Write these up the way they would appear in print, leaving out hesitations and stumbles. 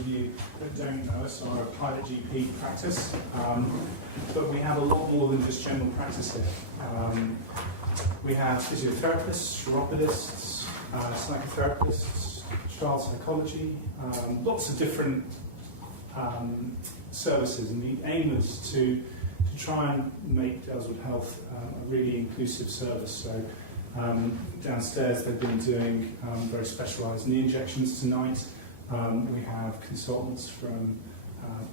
of you that don't know us, are a private GP practice, but we have a lot more than just general practice here. We have physiotherapists, chiropodists, psychotherapists, child psychology, lots of different services, and the aim is to try and make Daleswood Health a really inclusive service. So downstairs they've been doing very specialised knee injections tonight. We have consultants from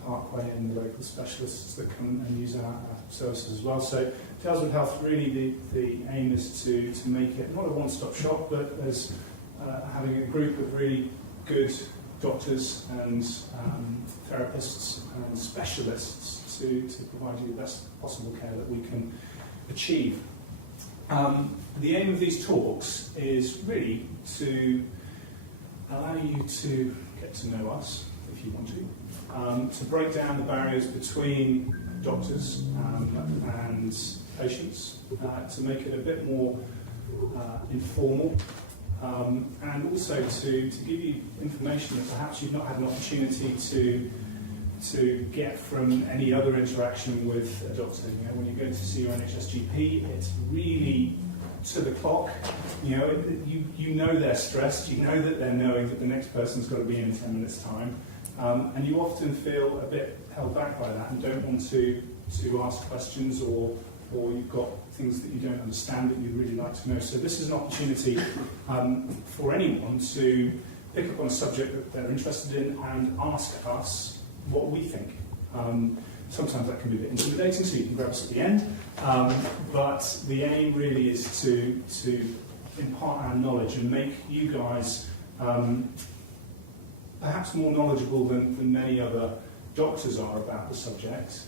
Parkway and the local specialists that come and use our services as well. So Daleswood Health, really the aim is to make it not a one-stop shop, but as having a group of really good doctors and therapists and specialists to provide you the best possible care that we can achieve. The aim of these talks is really to allow you to get to know us, if you want to break down the barriers between doctors and patients, to make it a bit more informal, and also to give you information that perhaps you've not had an opportunity to get from any other interaction with a doctor. You know, when you go to see your NHS GP, it's really to the clock. You know, you know they're stressed. You know that they're knowing that the next person's got to be in 10 minutes' time, and you often feel a bit held back by that and don't want to ask questions, or you've got things that you don't understand that you'd really like to know. So this is an opportunity for anyone to pick up on a subject that they're interested in and ask us what we think. Sometimes that can be a bit intimidating, so you can grab us at the end. But the aim really is to impart our knowledge and make you guys perhaps more knowledgeable than many other doctors are about the subject,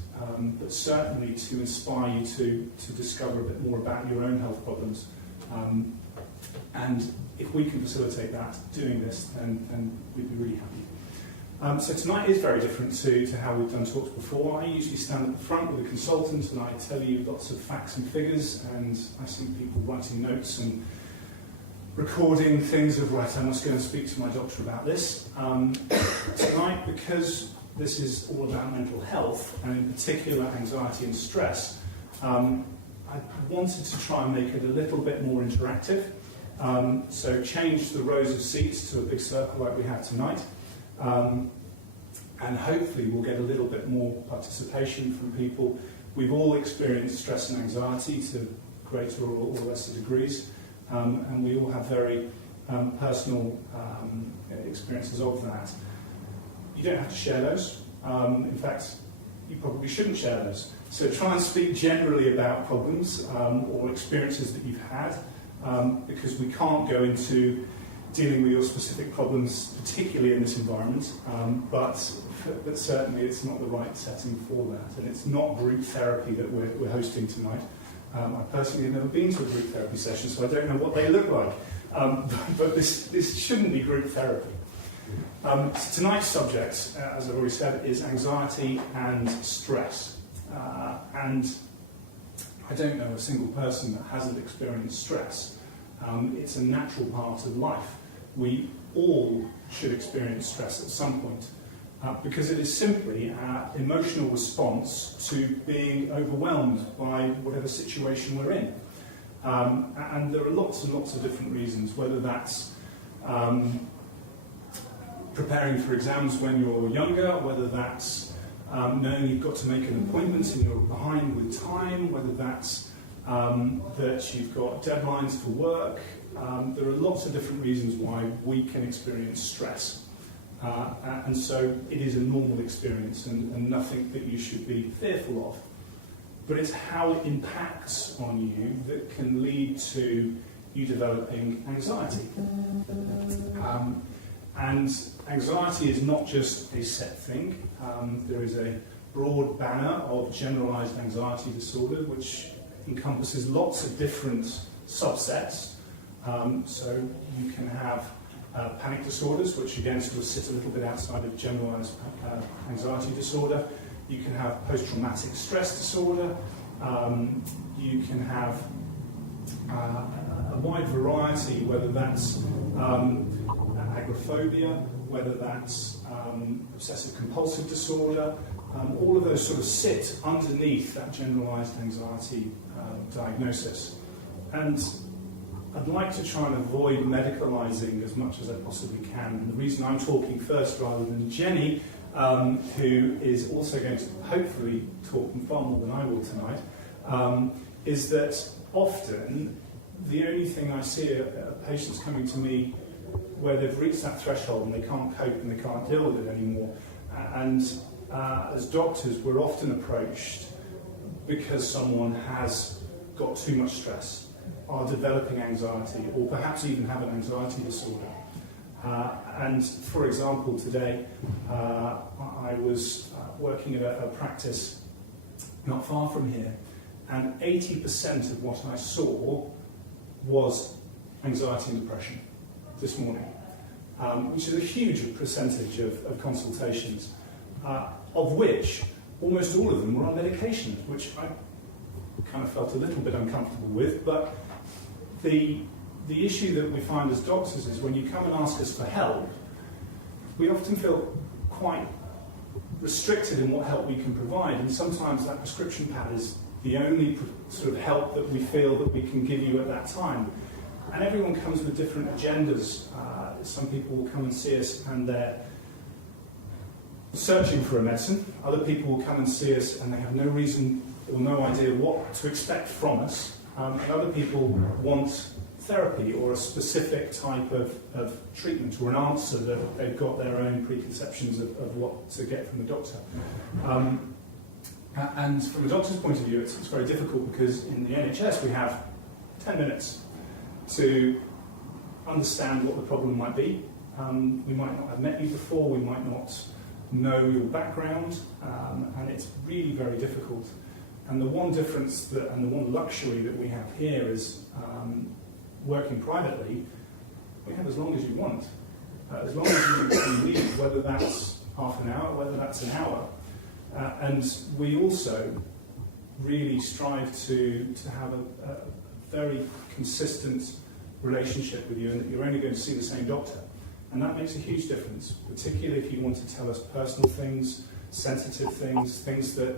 but certainly to inspire you to discover a bit more about your own health problems. And if we can facilitate that, doing this, then we'd be really happy. So tonight is very different to how we've done talks before. I usually stand at the front with a consultant and I tell you lots of facts and figures, and I see people writing notes and recording things of, right, I must go and speak to my doctor about this. Tonight, because this is all about mental health, and in particular anxiety and stress, I wanted to try and make it a little bit more interactive. So change the rows of seats to a big circle like we have tonight. And hopefully we'll get a little bit more participation from people. We've all experienced stress and anxiety to greater or lesser degrees, and we all have very personal experiences of that. You don't have to share those. In fact, you probably shouldn't share those. So try and speak generally about problems or experiences that you've had, because we can't go into dealing with your specific problems, particularly in this environment, but certainly it's not the right setting for that, and it's not group therapy that we're hosting tonight. I personally have never been to a group therapy session, so I don't know what they look like, but this shouldn't be group therapy. Tonight's subject, as I've already said, is anxiety and stress, and I don't know a single person that hasn't experienced stress. It's a natural part of life. We all should experience stress at some point, because it is simply our emotional response to being overwhelmed by whatever situation we're in. And there are lots and lots of different reasons, whether that's preparing for exams when you're younger, whether that's knowing you've got to make an appointment and you're behind with time, whether that's that you've got deadlines for work. There are lots of different reasons why we can experience stress. And so it is a normal experience and nothing that you should be fearful of. But it's how it impacts on you that can lead to you developing anxiety. And anxiety is not just a set thing. There is a broad banner of generalized anxiety disorder, which encompasses lots of different subsets. So you can have panic disorders, which again sort of sit a little bit outside of generalized anxiety disorder. You can have post-traumatic stress disorder. You can have a wide variety, whether that's agoraphobia, whether that's obsessive compulsive disorder, all of those sort of sit underneath that generalised anxiety diagnosis. And I'd like to try and avoid medicalising as much as I possibly can. And the reason I'm talking first rather than Jennie, who is also going to hopefully talk far more than I will tonight, is that often the only thing I see are patients coming to me where they've reached that threshold and they can't cope and they can't deal with it anymore. And as doctors, we're often approached because someone has got too much stress, are developing anxiety, or perhaps even have an anxiety disorder. And for example, today I was working at a practice not far from here, and 80% of what I saw was anxiety and depression this morning, which is a huge percentage of consultations, of which almost all of them were on medication, which I kind of felt a little bit uncomfortable with. But the issue that we find as doctors is when you come and ask us for help, we often feel quite restricted in what help we can provide, and sometimes that prescription pad is the only sort of help that we feel that we can give you at that time. And everyone comes with different agendas. Some people will come and see us and they're searching for a medicine. Other people will come and see us and they have no reason or no idea what to expect from us. And other people want therapy or a specific type of treatment or an answer that they've got their own preconceptions of what to get from the doctor. And from a doctor's point of view, it's very difficult because in the NHS we have 10 minutes to understand what the problem might be. We might not have met you before, we might not know your background, and it's really very difficult. And the one difference and the one luxury that we have here is working privately, we have as long as you want. As long as you need, whether that's half an hour, whether that's an hour. And we also really strive to have a very consistent relationship with you, and that you're only going to see the same doctor. And that makes a huge difference, particularly if you want to tell us personal things, sensitive things, things that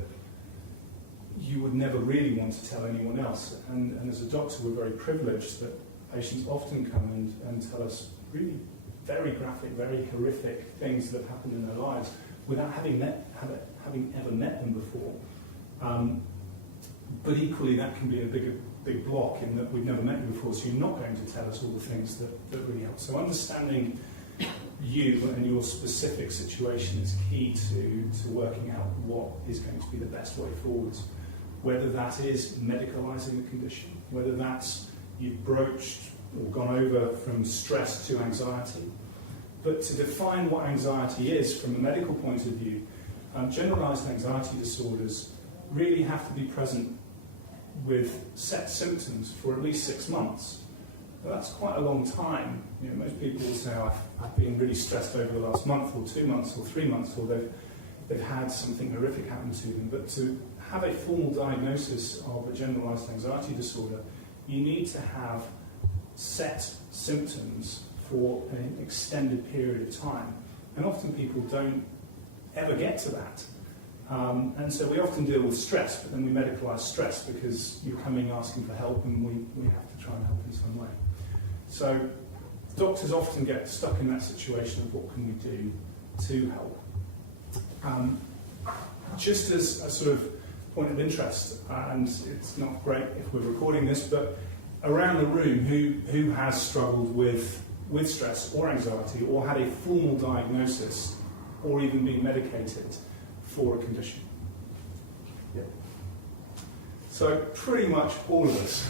you would never really want to tell anyone else. And as a doctor, we're very privileged that patients often come and tell us really very graphic, very horrific things that happen in their lives without having ever met them before. But equally, that can be a big block in that we've never met you before, so you're not going to tell us all the things that really help. So understanding you and your specific situation is key to working out what is going to be the best way forwards. Whether that is medicalising the condition, whether that's you've broached or gone over from stress to anxiety. But to define what anxiety is from a medical point of view, generalised anxiety disorders really have to be present with set symptoms for at least 6 months. But that's quite a long time. You know, most people will say, I've been really stressed over the last month or 2 months or 3 months, or they've had something horrific happen to them. But to have a formal diagnosis of a generalised anxiety disorder, you need to have set symptoms for an extended period of time. And often people don't ever get to that. And so we often deal with stress, but then we medicalise stress because you're coming asking for help and we have to try and help in some way. So doctors often get stuck in that situation of what can we do to help. Just as a sort of point of interest, and it's not great if we're recording this, but around the room, who has struggled with stress or anxiety or had a formal diagnosis or even been medicated for a condition? Yeah. So pretty much all of us.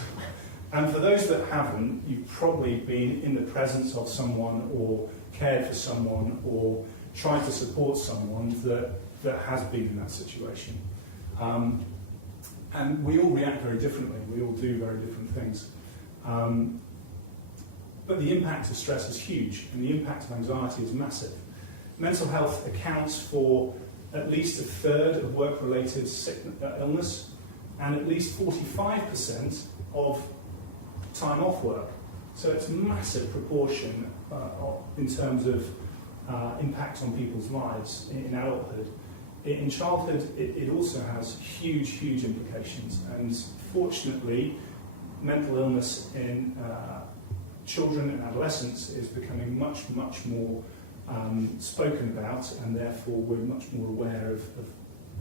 And for those that haven't, you've probably been in the presence of someone or cared for someone or tried to support someone that has been in that situation. And we all react very differently. We all do very different things. But the impact of stress is huge, and the impact of anxiety is massive. Mental health accounts for at least a third of work-related illness, and at least 45% of time off work. So it's a massive proportion in terms of impact on people's lives in adulthood. In childhood, it also has huge, huge implications. And fortunately, mental illness in children and adolescents is becoming much, much more spoken about, and therefore we're much more aware of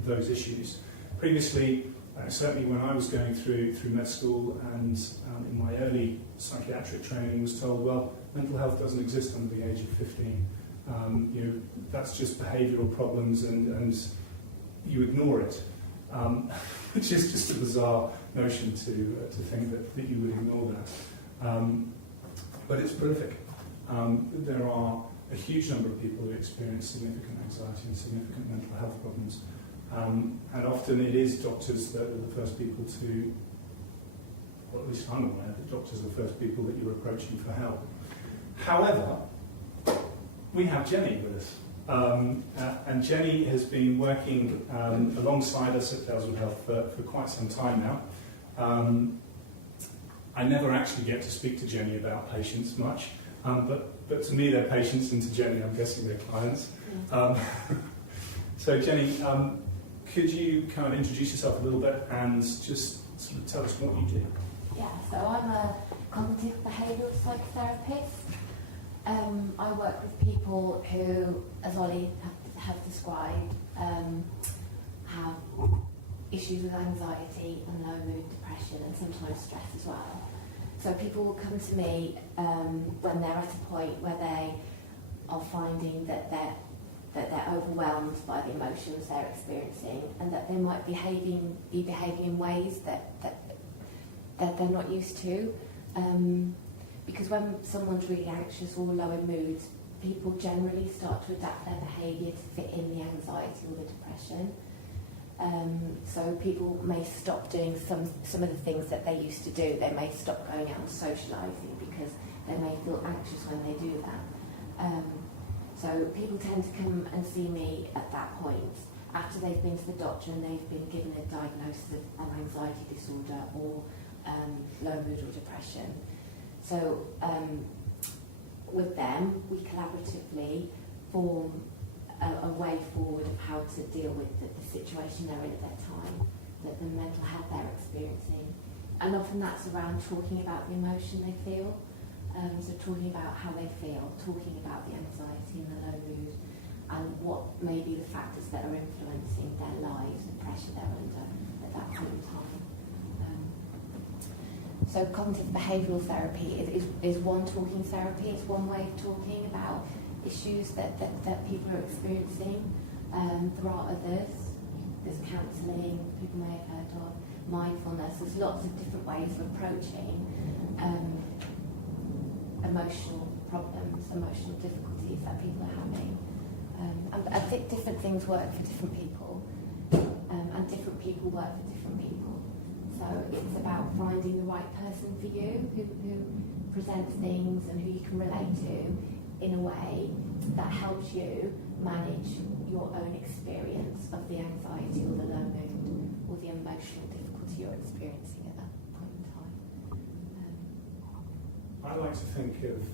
those issues. Previously, certainly when I was going through med school and in my early psychiatric training, was told, well, mental health doesn't exist under the age of 15. That's just behavioural problems and you ignore it, which is just a bizarre notion to think that you would ignore that. But it's prolific. There are a huge number of people who experience significant anxiety and significant mental health problems. And often it is doctors that are the first people to, or at least I'm aware that doctors are the first people that you're approaching for help. However, we have Jennie with us. And Jennie has been working alongside us at Daleswood Health for quite some time now. I never actually get to speak to Jennie about patients much, but to me they're patients, and to Jennie I'm guessing they're clients. So Jennie, could you kind of introduce yourself a little bit and just sort of tell us what you do? Yeah, so I'm a cognitive behavioural psychotherapist. I work with people who, as Ollie have described, have issues with anxiety and low mood, depression, and sometimes stress as well. So people will come to me when they're at a point where they are finding that they're overwhelmed by the emotions they're experiencing, and that they might be behaving in ways that they're not used to. Because when someone's really anxious or low in mood, people generally start to adapt their behaviour to fit in the anxiety or the depression. So people may stop doing some of the things that they used to do. They may stop going out and socialising because they may feel anxious when they do that. So people tend to come and see me at that point after they've been to the doctor and they've been given a diagnosis of an anxiety disorder or low mood or depression. So with them, we collaboratively form a way forward of how to deal with the situation they're in at that time, the mental health they're experiencing. And often that's around talking about the emotion they feel, so talking about how they feel, talking about the anxiety and the low mood, and what may be the factors that are influencing their lives and pressure they're under at that point in time. So cognitive behavioural therapy is one talking therapy. It's one way of talking about issues that people are experiencing. There are others. There's counselling, people may have heard of, mindfulness. There's lots of different ways of approaching emotional problems, emotional difficulties that people are having. And I think different things work for different people, and different people work for different people. So it's about finding the right person for you who presents things and who you can relate to in a way that helps you manage your own experience of the anxiety or the low mood or the emotional difficulty you're experiencing at that point in time. I like to think of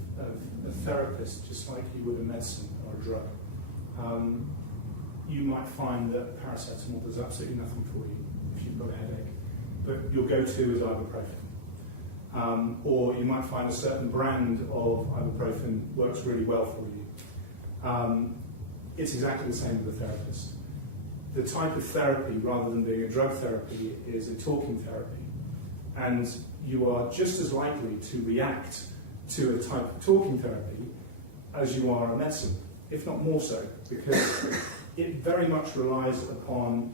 a therapist just like you would a medicine or a drug. You might find that paracetamol does absolutely nothing for you if you've got a headache, but your go-to is ibuprofen. Or you might find a certain brand of ibuprofen works really well for you. It's exactly the same with a therapist. The type of therapy, rather than being a drug therapy, is a talking therapy. And you are just as likely to react to a type of talking therapy as you are a medicine, if not more so, because it very much relies upon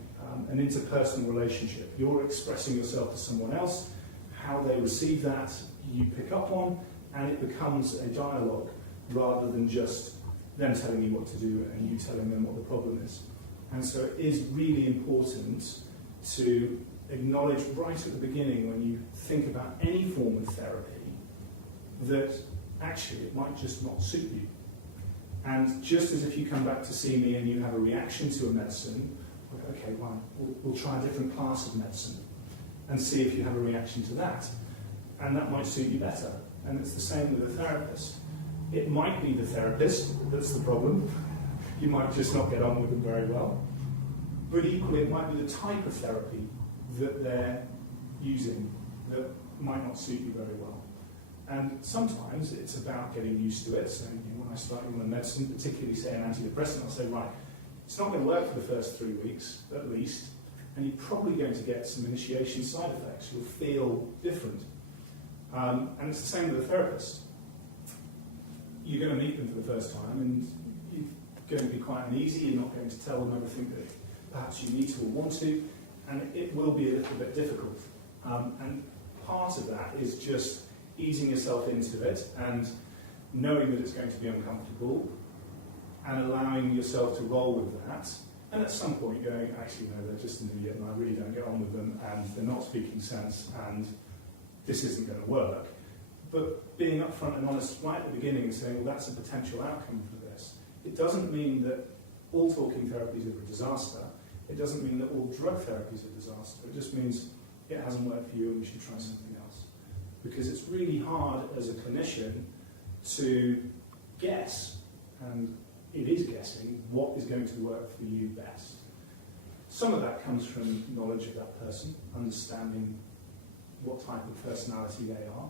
an interpersonal relationship. You're expressing yourself to someone else, how they receive that you pick up on, and it becomes a dialogue rather than just them telling you what to do and you telling them what the problem is. And so it is really important to acknowledge right at the beginning when you think about any form of therapy that actually it might just not suit you. And just as if you come back to see me and you have a reaction to a medicine, okay, well, we'll try a different class of medicine and see if you have a reaction to that. And that might suit you better. And it's the same with a therapist. It might be the therapist that's the problem. You might just not get on with them very well. But equally, it might be the type of therapy that they're using that might not suit you very well. And sometimes it's about getting used to it. So when I start you on a medicine, particularly say an antidepressant, I'll say, right, it's not going to work for the first 3 weeks, at least, and you're probably going to get some initiation side effects. You'll feel different. And it's the same with a therapist. You're going to meet them for the first time, and you're going to be quite uneasy. You're not going to tell them everything that perhaps you need to or want to, and it will be a little bit difficult. And part of that is just easing yourself into it and knowing that it's going to be uncomfortable and allowing yourself to roll with that. And at some point going, actually, no, they're just an idiot and I really don't get on with them and they're not speaking sense and this isn't going to work. But being upfront and honest right at the beginning and saying, well, that's a potential outcome for this. It doesn't mean that all talking therapies are a disaster. It doesn't mean that all drug therapies are a disaster. It just means it hasn't worked for you and we should try something else. Because it's really hard as a clinician to guess, and it is guessing, what is going to work for you best. Some of that comes from knowledge of that person, understanding what type of personality they are.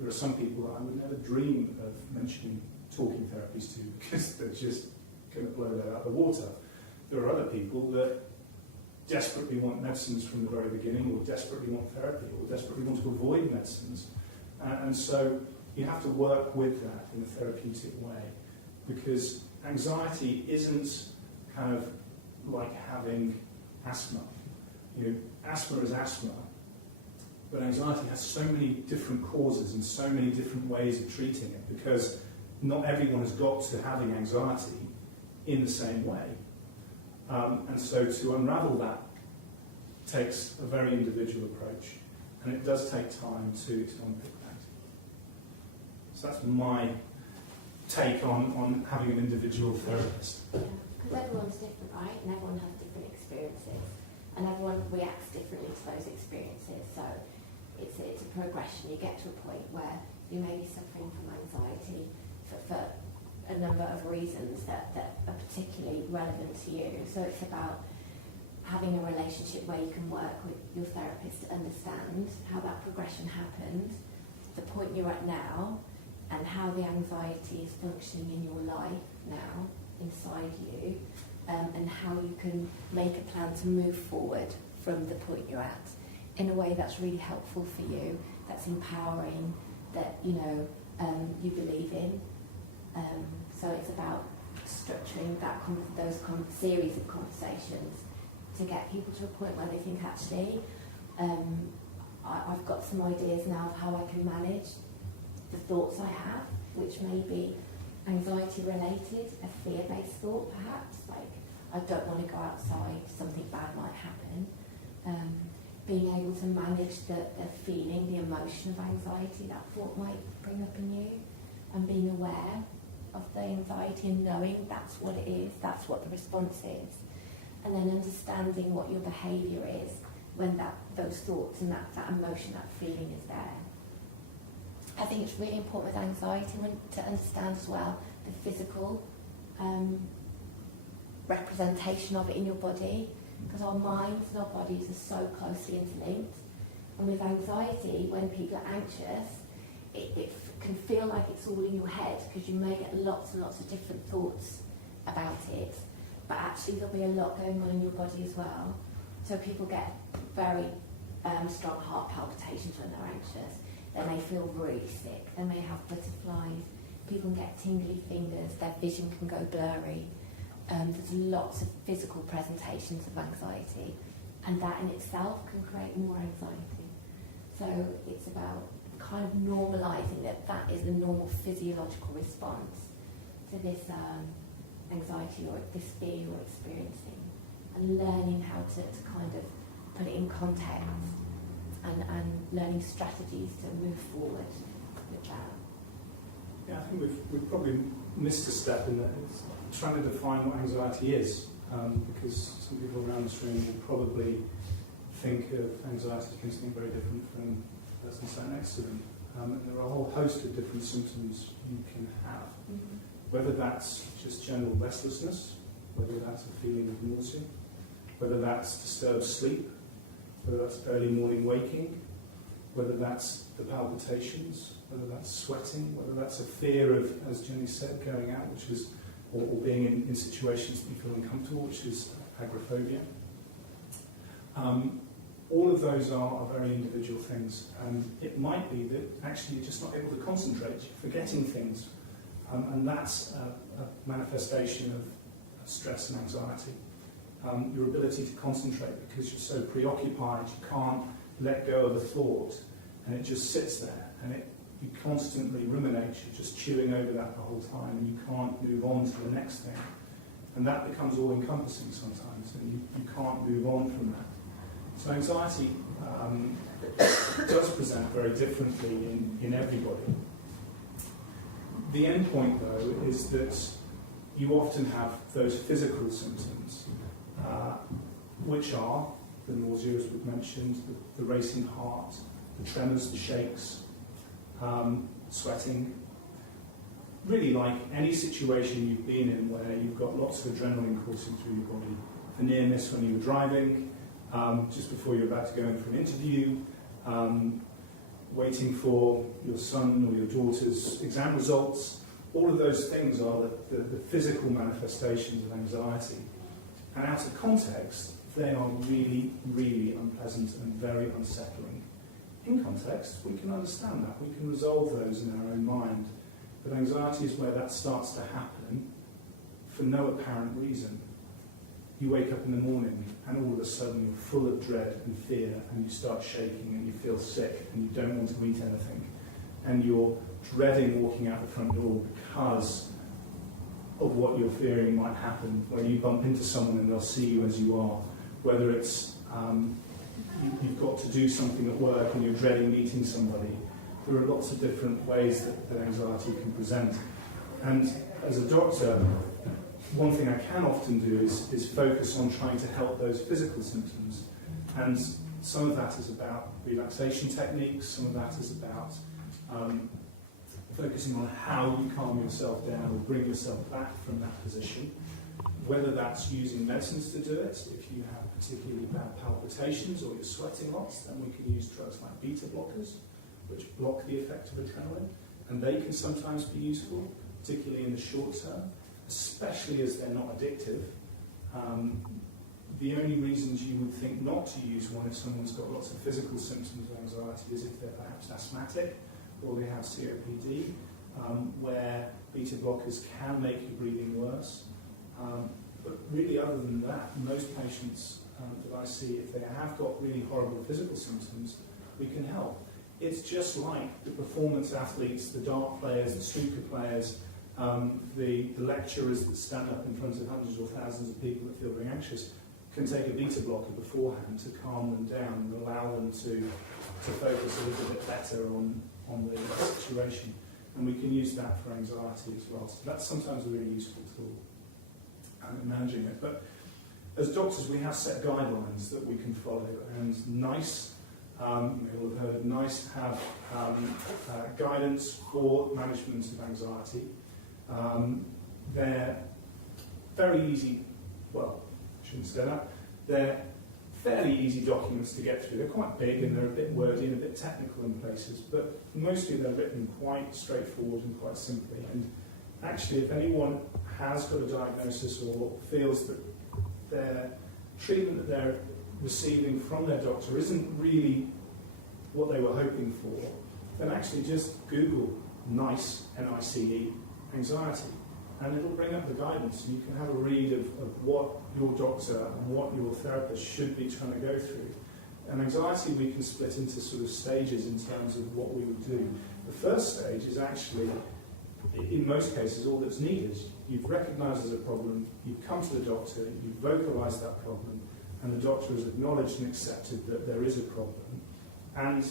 There are some people that I would never dream of mentioning talking therapies to because they're just going to blow that out of the water. There are other people that desperately want medicines from the very beginning, or desperately want therapy, or desperately want to avoid medicines. And so you have to work with that in a therapeutic way, because anxiety isn't kind of like having asthma. Asthma is asthma, but anxiety has so many different causes and so many different ways of treating it, because not everyone has got to having anxiety in the same way. And so to unravel that takes a very individual approach, and it does take time to unpick that. So that's my take on having an individual therapist. Yeah, because everyone's different, right? And everyone has different experiences, and everyone reacts differently to those experiences. So it's a progression. You get to a point where you may be suffering from anxiety for a number of reasons that are particularly relevant to you. So it's about having a relationship where you can work with your therapist to understand how that progression happened, the point you're at now, and how the anxiety is functioning in your life now, inside you, and how you can make a plan to move forward from the point you're at in a way that's really helpful for you, that's empowering, that you believe in. So it's about structuring those series of conversations to get people to a point where they think, actually, I've got some ideas now of how I can manage the thoughts I have, which may be anxiety related, a fear-based thought perhaps, like I don't want to go outside, something bad might happen. Being able to manage the feeling, the emotion of anxiety that thought might bring up in you, and being aware of the anxiety and knowing that's what it is, that's what the response is, and then understanding what your behaviour is when those thoughts and that emotion, that feeling is there. I think it's really important with anxiety to understand as well the physical representation of it in your body, because our minds and our bodies are so closely interlinked. And with anxiety, when people are anxious, it can feel like it's all in your head, because you may get lots and lots of different thoughts about it, but actually there'll be a lot going on in your body as well. So people get very strong heart palpitations when they're anxious. They may feel really sick. They may have butterflies. People can get tingly fingers. Their vision can go blurry. There's lots of physical presentations of anxiety, and that in itself can create more anxiety. So it's about kind of normalising that is the normal physiological response to this anxiety or this fear you're experiencing, and learning how to kind of put it in context and learning strategies to move forward with that. Yeah, I think we've probably missed a step in that. It's trying to define what anxiety is, because some people around this room will probably think of anxiety as being something very different from the person sat next to them. And there are a whole host of different symptoms you can have, whether that's just general restlessness, whether that's a feeling of nausea, whether that's disturbed sleep, whether that's early morning waking, whether that's the palpitations, whether that's sweating, whether that's a fear of, as Jennie said, going out, which is, or being in situations that you feel uncomfortable, which is agoraphobia. All of those are very individual things, and it might be that actually you're just not able to concentrate, you're forgetting things, and that's a manifestation of stress and anxiety. Your ability to concentrate because you're so preoccupied, you can't let go of a thought, and it just sits there, and you constantly ruminate, you're just chewing over that the whole time, and you can't move on to the next thing. And that becomes all-encompassing sometimes, and you can't move on from that. So anxiety does present very differently in everybody. The end point, though, is that you often have those physical symptoms, which are the nausea, as we've mentioned, the racing heart, the tremors, the shakes, sweating. Really, like any situation you've been in where you've got lots of adrenaline coursing through your body, the near miss when you were driving, just before you're about to go in for an interview, waiting for your son or your daughter's exam results. All of those things are the physical manifestations of anxiety. And out of context, they are really, really unpleasant and very unsettling. In context, we can understand that. We can resolve those in our own mind. But anxiety is where that starts to happen for no apparent reason. You wake up in the morning and all of a sudden you're full of dread and fear, and you start shaking and you feel sick and you don't want to eat anything. And you're dreading walking out the front door because of what you're fearing might happen when you bump into someone and they'll see you as you are. Whether it's you've got to do something at work and you're dreading meeting somebody. There are lots of different ways that anxiety can present. And as a doctor, one thing I can often do is focus on trying to help those physical symptoms. And some of that is about relaxation techniques, some of that is about focusing on how you calm yourself down or bring yourself back from that position. Whether that's using medicines to do it, if you have particularly bad palpitations or you're sweating lots, then we can use drugs like beta blockers, which block the effect of adrenaline, and they can sometimes be useful, particularly in the short term, especially as they're not addictive. The only reasons you would think not to use one if someone's got lots of physical symptoms of anxiety is if they're perhaps asthmatic or they have COPD, where beta blockers can make your breathing worse. But really, other than that, most patients that I see, if they have got really horrible physical symptoms, we can help. It's just like the performance athletes, the dart players, the snooker players, the lecturers that stand up in front of hundreds or thousands of people that feel very anxious, can take a beta blocker beforehand to calm them down and allow them to focus a little bit better on the situation. And we can use that for anxiety as well. So that's sometimes a really useful tool in managing it. But as doctors, we have set guidelines that we can follow. And NICE, you may all have heard of NICE, have guidance for management of anxiety. They're very easy, well, I shouldn't say that, they're fairly easy documents to get through. They're quite big and they're a bit wordy and a bit technical in places, but mostly they're written quite straightforward and quite simply. And actually, if anyone has got a diagnosis or feels that their treatment that they're receiving from their doctor isn't really what they were hoping for, then actually just Google NICE, N-I-C-E, anxiety, and it'll bring up the guidance, and you can have a read of what your doctor and what your therapist should be trying to go through. And anxiety we can split into sort of stages in terms of what we would do. The first stage is actually, in most cases, all that's needed. You've recognised there's a problem, you've come to the doctor, you've vocalised that problem, and the doctor has acknowledged and accepted that there is a problem, and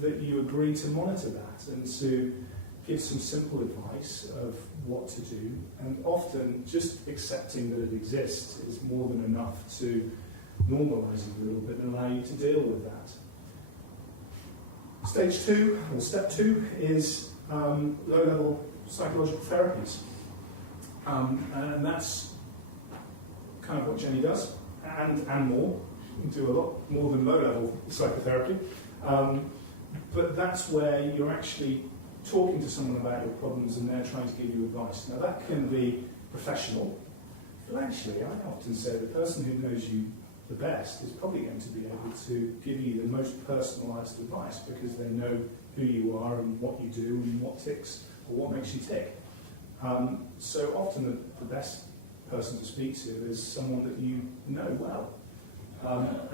that you agree to monitor that and to give some simple advice of what to do. And often just accepting that it exists is more than enough to normalise it a little bit and allow you to deal with that. Stage 2, or step 2, is low-level psychological therapies. And that's kind of what Jennie does, and more. We do a lot more than low-level psychotherapy. But that's where you're actually talking to someone about your problems and they're trying to give you advice. Now that can be professional, but actually I often say the person who knows you the best is probably going to be able to give you the most personalised advice because they know who you are and what you do and what ticks or what makes you tick. So often the best person to speak to is someone that you know well.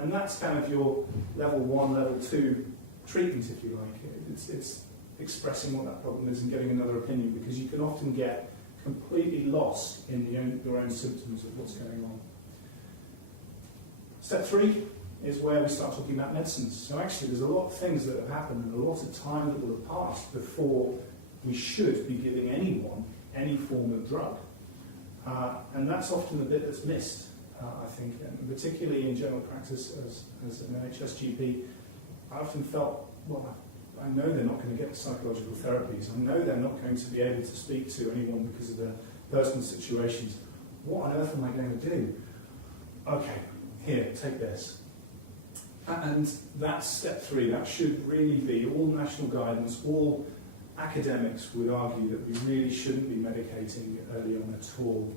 And that's kind of your level 1, level 2 treatment, if you like. It's expressing what that problem is and getting another opinion, because you can often get completely lost in your own symptoms of what's going on. Step 3 is where we start talking about medicines. So actually there's a lot of things that have happened and a lot of time that will have passed before we should be giving anyone any form of drug. And that's often the bit that's missed, I think, and particularly in general practice as an NHS GP. I often felt, well, I know they're not going to get psychological therapies. I know they're not going to be able to speak to anyone because of their personal situations. What on earth am I going to do? Okay, here, take this. And that's step 3. That should really be all national guidance. All academics would argue that we really shouldn't be medicating early on at all.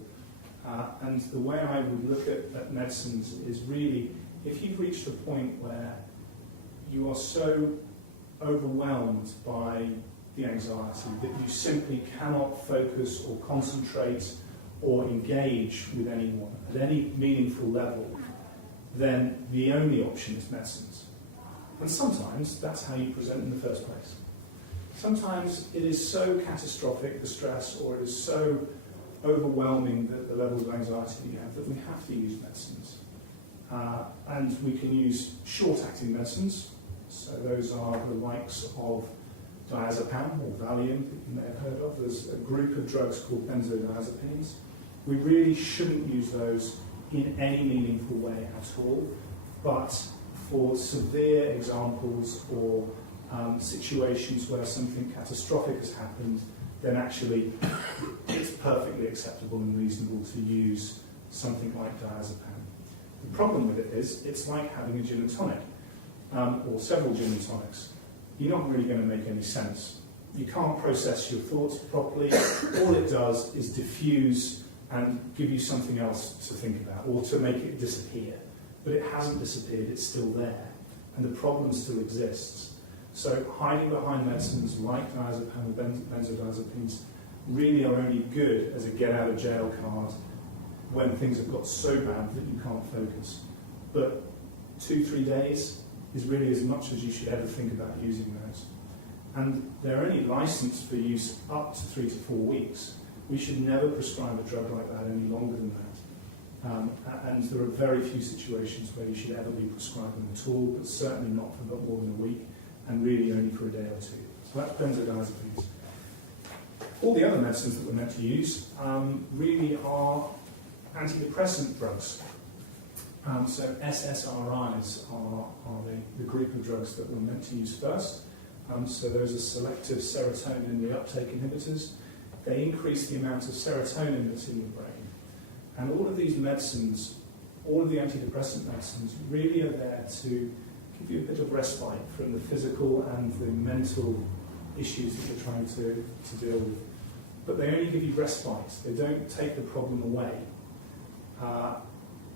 And the way I would look at medicines is really, if you've reached a point where you are so overwhelmed by the anxiety that you simply cannot focus or concentrate or engage with anyone at any meaningful level, then the only option is medicines. And sometimes that's how you present in the first place. Sometimes it is so catastrophic, the stress, or it is so overwhelming the level of anxiety that you have that we have to use medicines. And we can use short-acting medicines. So those are the likes of diazepam or Valium that you may have heard of. There's a group of drugs called benzodiazepines. We really shouldn't use those in any meaningful way at all, but for severe examples or situations where something catastrophic has happened, then actually it's perfectly acceptable and reasonable to use something like diazepam. The problem with it is it's like having a gin and tonic. Or several gin and tonics. You're not really going to make any sense. You can't process your thoughts properly. All it does is diffuse and give you something else to think about, or to make it disappear. But it hasn't disappeared, it's still there. And the problem still exists. So hiding behind medicines like diazepam or benzodiazepines really are only good as a get-out-of-jail card when things have got so bad that you can't focus. But 2-3 days is really as much as you should ever think about using those. And they're only licensed for use up to 3 to 4 weeks. We should never prescribe a drug like that any longer than that. And there are very few situations where you should ever be prescribed them at all, but certainly not for more than a week, and really only for a day or 2. So that's benzodiazepines. All the other medicines that we're meant to use really are antidepressant drugs. So SSRIs are the group of drugs that we're meant to use first. So those are selective serotonin reuptake inhibitors. They increase the amount of serotonin that's in your brain. And all of these medicines, all of the antidepressant medicines, really are there to give you a bit of respite from the physical and the mental issues that you're trying to deal with. But they only give you respite. They don't take the problem away.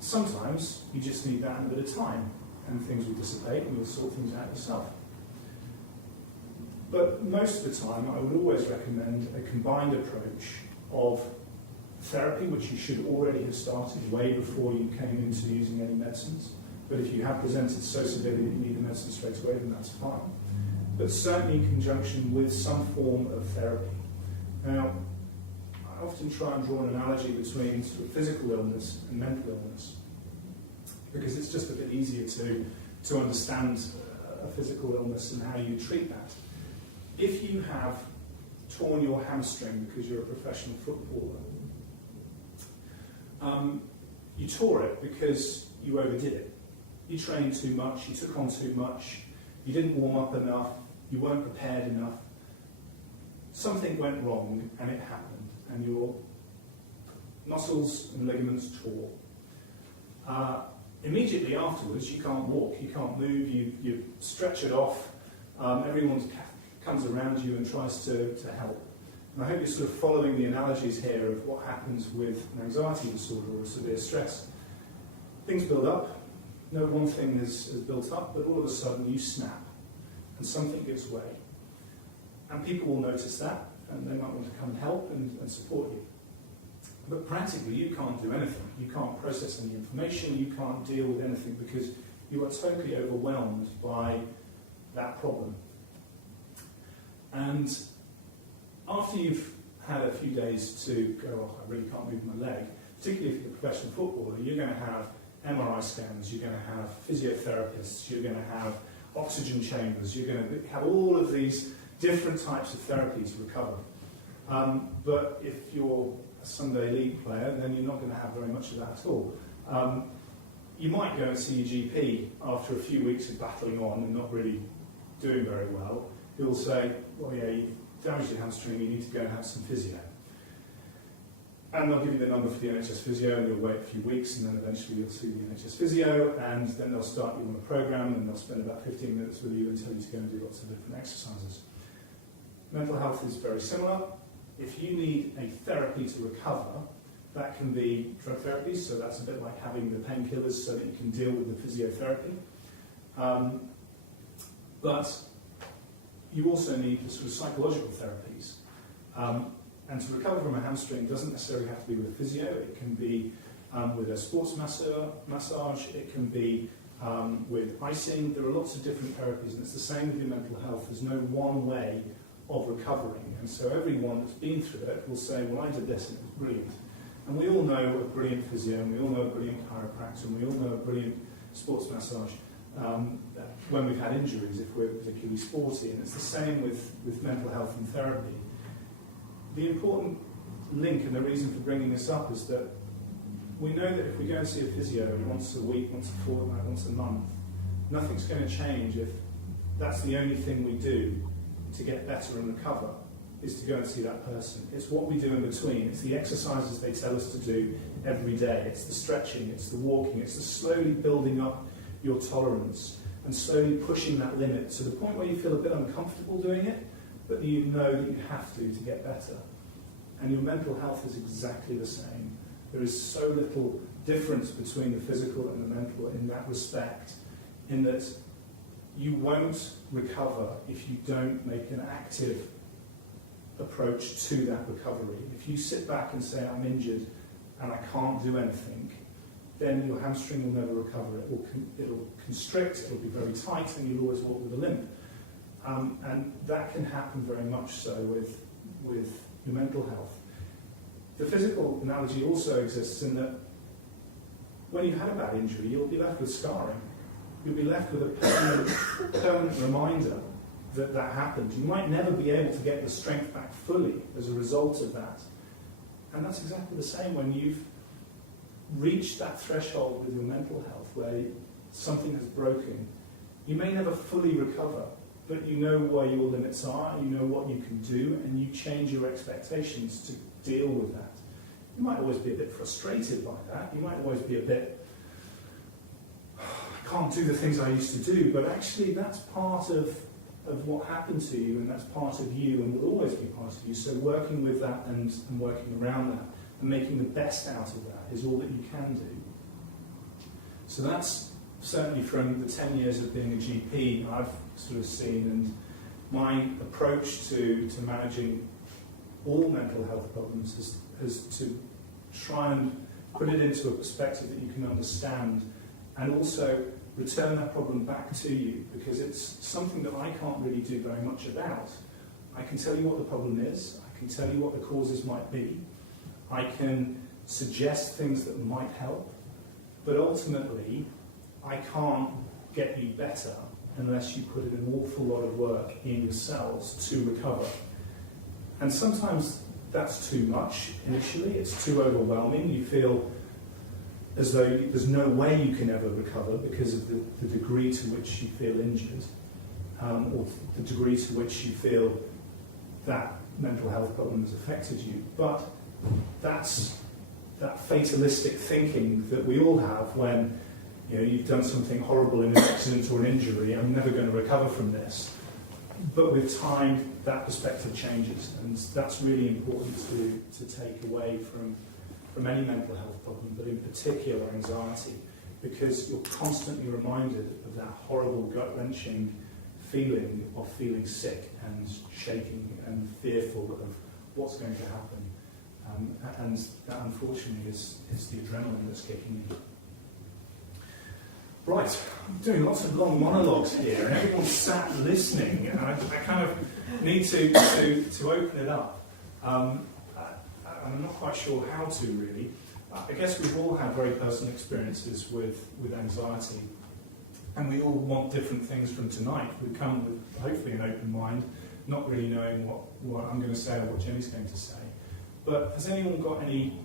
Sometimes you just need that in a bit of time and things will dissipate and you'll sort things out yourself. But most of the time I would always recommend a combined approach of therapy, which you should already have started way before you came into using any medicines. But if you have presented so severely that you need the medicine straight away, then that's fine. But certainly in conjunction with some form of therapy. Now, I often try and draw an analogy between sort of physical illness and mental illness, because it's just a bit easier to understand a physical illness and how you treat that. If you have torn your hamstring because you're a professional footballer, you tore it because you overdid it. You trained too much, you took on too much, you didn't warm up enough, you weren't prepared enough, something went wrong and it happened, and your muscles and ligaments tore. Immediately afterwards, you can't walk, you can't move, you stretch it off, everyone comes around you and tries to help. And I hope you're sort of following the analogies here of what happens with an anxiety disorder or severe stress. Things build up, no one thing is built up, but all of a sudden you snap and something gives way. And people will notice that, and they might want to come and help and support you. But practically you can't do anything. You can't process any information, you can't deal with anything because you are totally overwhelmed by that problem. And after you've had a few days to go, oh, I really can't move my leg, particularly if you're a professional footballer, you're going to have MRI scans, you're going to have physiotherapists, you're going to have oxygen chambers, you're going to have all of these different types of therapy to recover. But if you're a Sunday league player, then you're not going to have very much of that at all. You might go and see your GP after a few weeks of battling on and not really doing very well. He'll say, well, yeah, you've damaged your hamstring, you need to go and have some physio. And they'll give you the number for the NHS physio, and you'll wait a few weeks, and then eventually you'll see the NHS physio, and then they'll start you on a programme, and they'll spend about 15 minutes with you and tell you to go and do lots of different exercises. Mental health is very similar. If you need a therapy to recover, that can be drug therapy, so that's a bit like having the painkillers so that you can deal with the physiotherapy. But you also need the sort of psychological therapies. And to recover from a hamstring doesn't necessarily have to be with physio. It can be with a sports massage. It can be with icing. There are lots of different therapies, and it's the same with your mental health. There's no one way of recovering. And so everyone that's been through it will say, well, I did this and it was brilliant. And we all know a brilliant physio, and we all know a brilliant chiropractor, and we all know a brilliant sports massage when we've had injuries, if we're particularly sporty. And it's the same with mental health and therapy. The important link and the reason for bringing this up is that we know that if we go and see a physio once a week, once a fortnight, once a month, nothing's going to change if that's the only thing we do to get better and recover, is to go and see that person. It's what we do in between. It's the exercises they tell us to do every day. It's the stretching, it's the walking, it's the slowly building up your tolerance and slowly pushing that limit to the point where you feel a bit uncomfortable doing it, but you know that you have to get better. And your mental health is exactly the same. There is so little difference between the physical and the mental in that respect, in that you won't recover if you don't make an active approach to that recovery. If you sit back and say, I'm injured and I can't do anything, then your hamstring will never recover. It'll constrict, it'll be very tight, and you'll always walk with a limp. And that can happen very much so with your mental health. The physical analogy also exists in that when you've had a bad injury, you'll be left with scarring. You'll be left with a permanent reminder that happened. You might never be able to get the strength back fully as a result of that. And that's exactly the same when you've reached that threshold with your mental health where something has broken. You may never fully recover, but you know where your limits are, you know what you can do, and you change your expectations to deal with that. You might always be a bit frustrated by that. You might always be a bit, I can't do the things I used to do, but actually that's part of what happened to you, and that's part of you and will always be part of you. So working with that and working around that and making the best out of that is all that you can do. So that's certainly from the 10 years of being a GP I've sort of seen, and my approach to managing all mental health problems is to try and put it into a perspective that you can understand, and also return that problem back to you, because it's something that I can't really do very much about. I can tell you what the problem is, I can tell you what the causes might be, I can suggest things that might help, but ultimately I can't get you better unless you put in an awful lot of work in yourselves to recover. And sometimes that's too much initially, it's too overwhelming, you feel as though there's no way you can ever recover because of the degree to which you feel injured. or the degree to which you feel that mental health problem has affected you. But that's that fatalistic thinking that we all have when you've done something horrible in an accident or an injury. I'm never going to recover from this. But with time, that perspective changes, and that's really important to take away from any mental health problem, but in particular anxiety, because you're constantly reminded of that horrible gut-wrenching feeling of feeling sick and shaking and fearful of what's going to happen. And that, unfortunately, is the adrenaline that's kicking in. Right, I'm doing lots of long monologues here, and everyone's sat listening, and I kind of need to open it up. I'm not quite sure how to, really. I guess we've all had very personal experiences with anxiety, and we all want different things from tonight. We come with, hopefully, an open mind, not really knowing what I'm going to say or what Jennie's going to say. But has anyone got any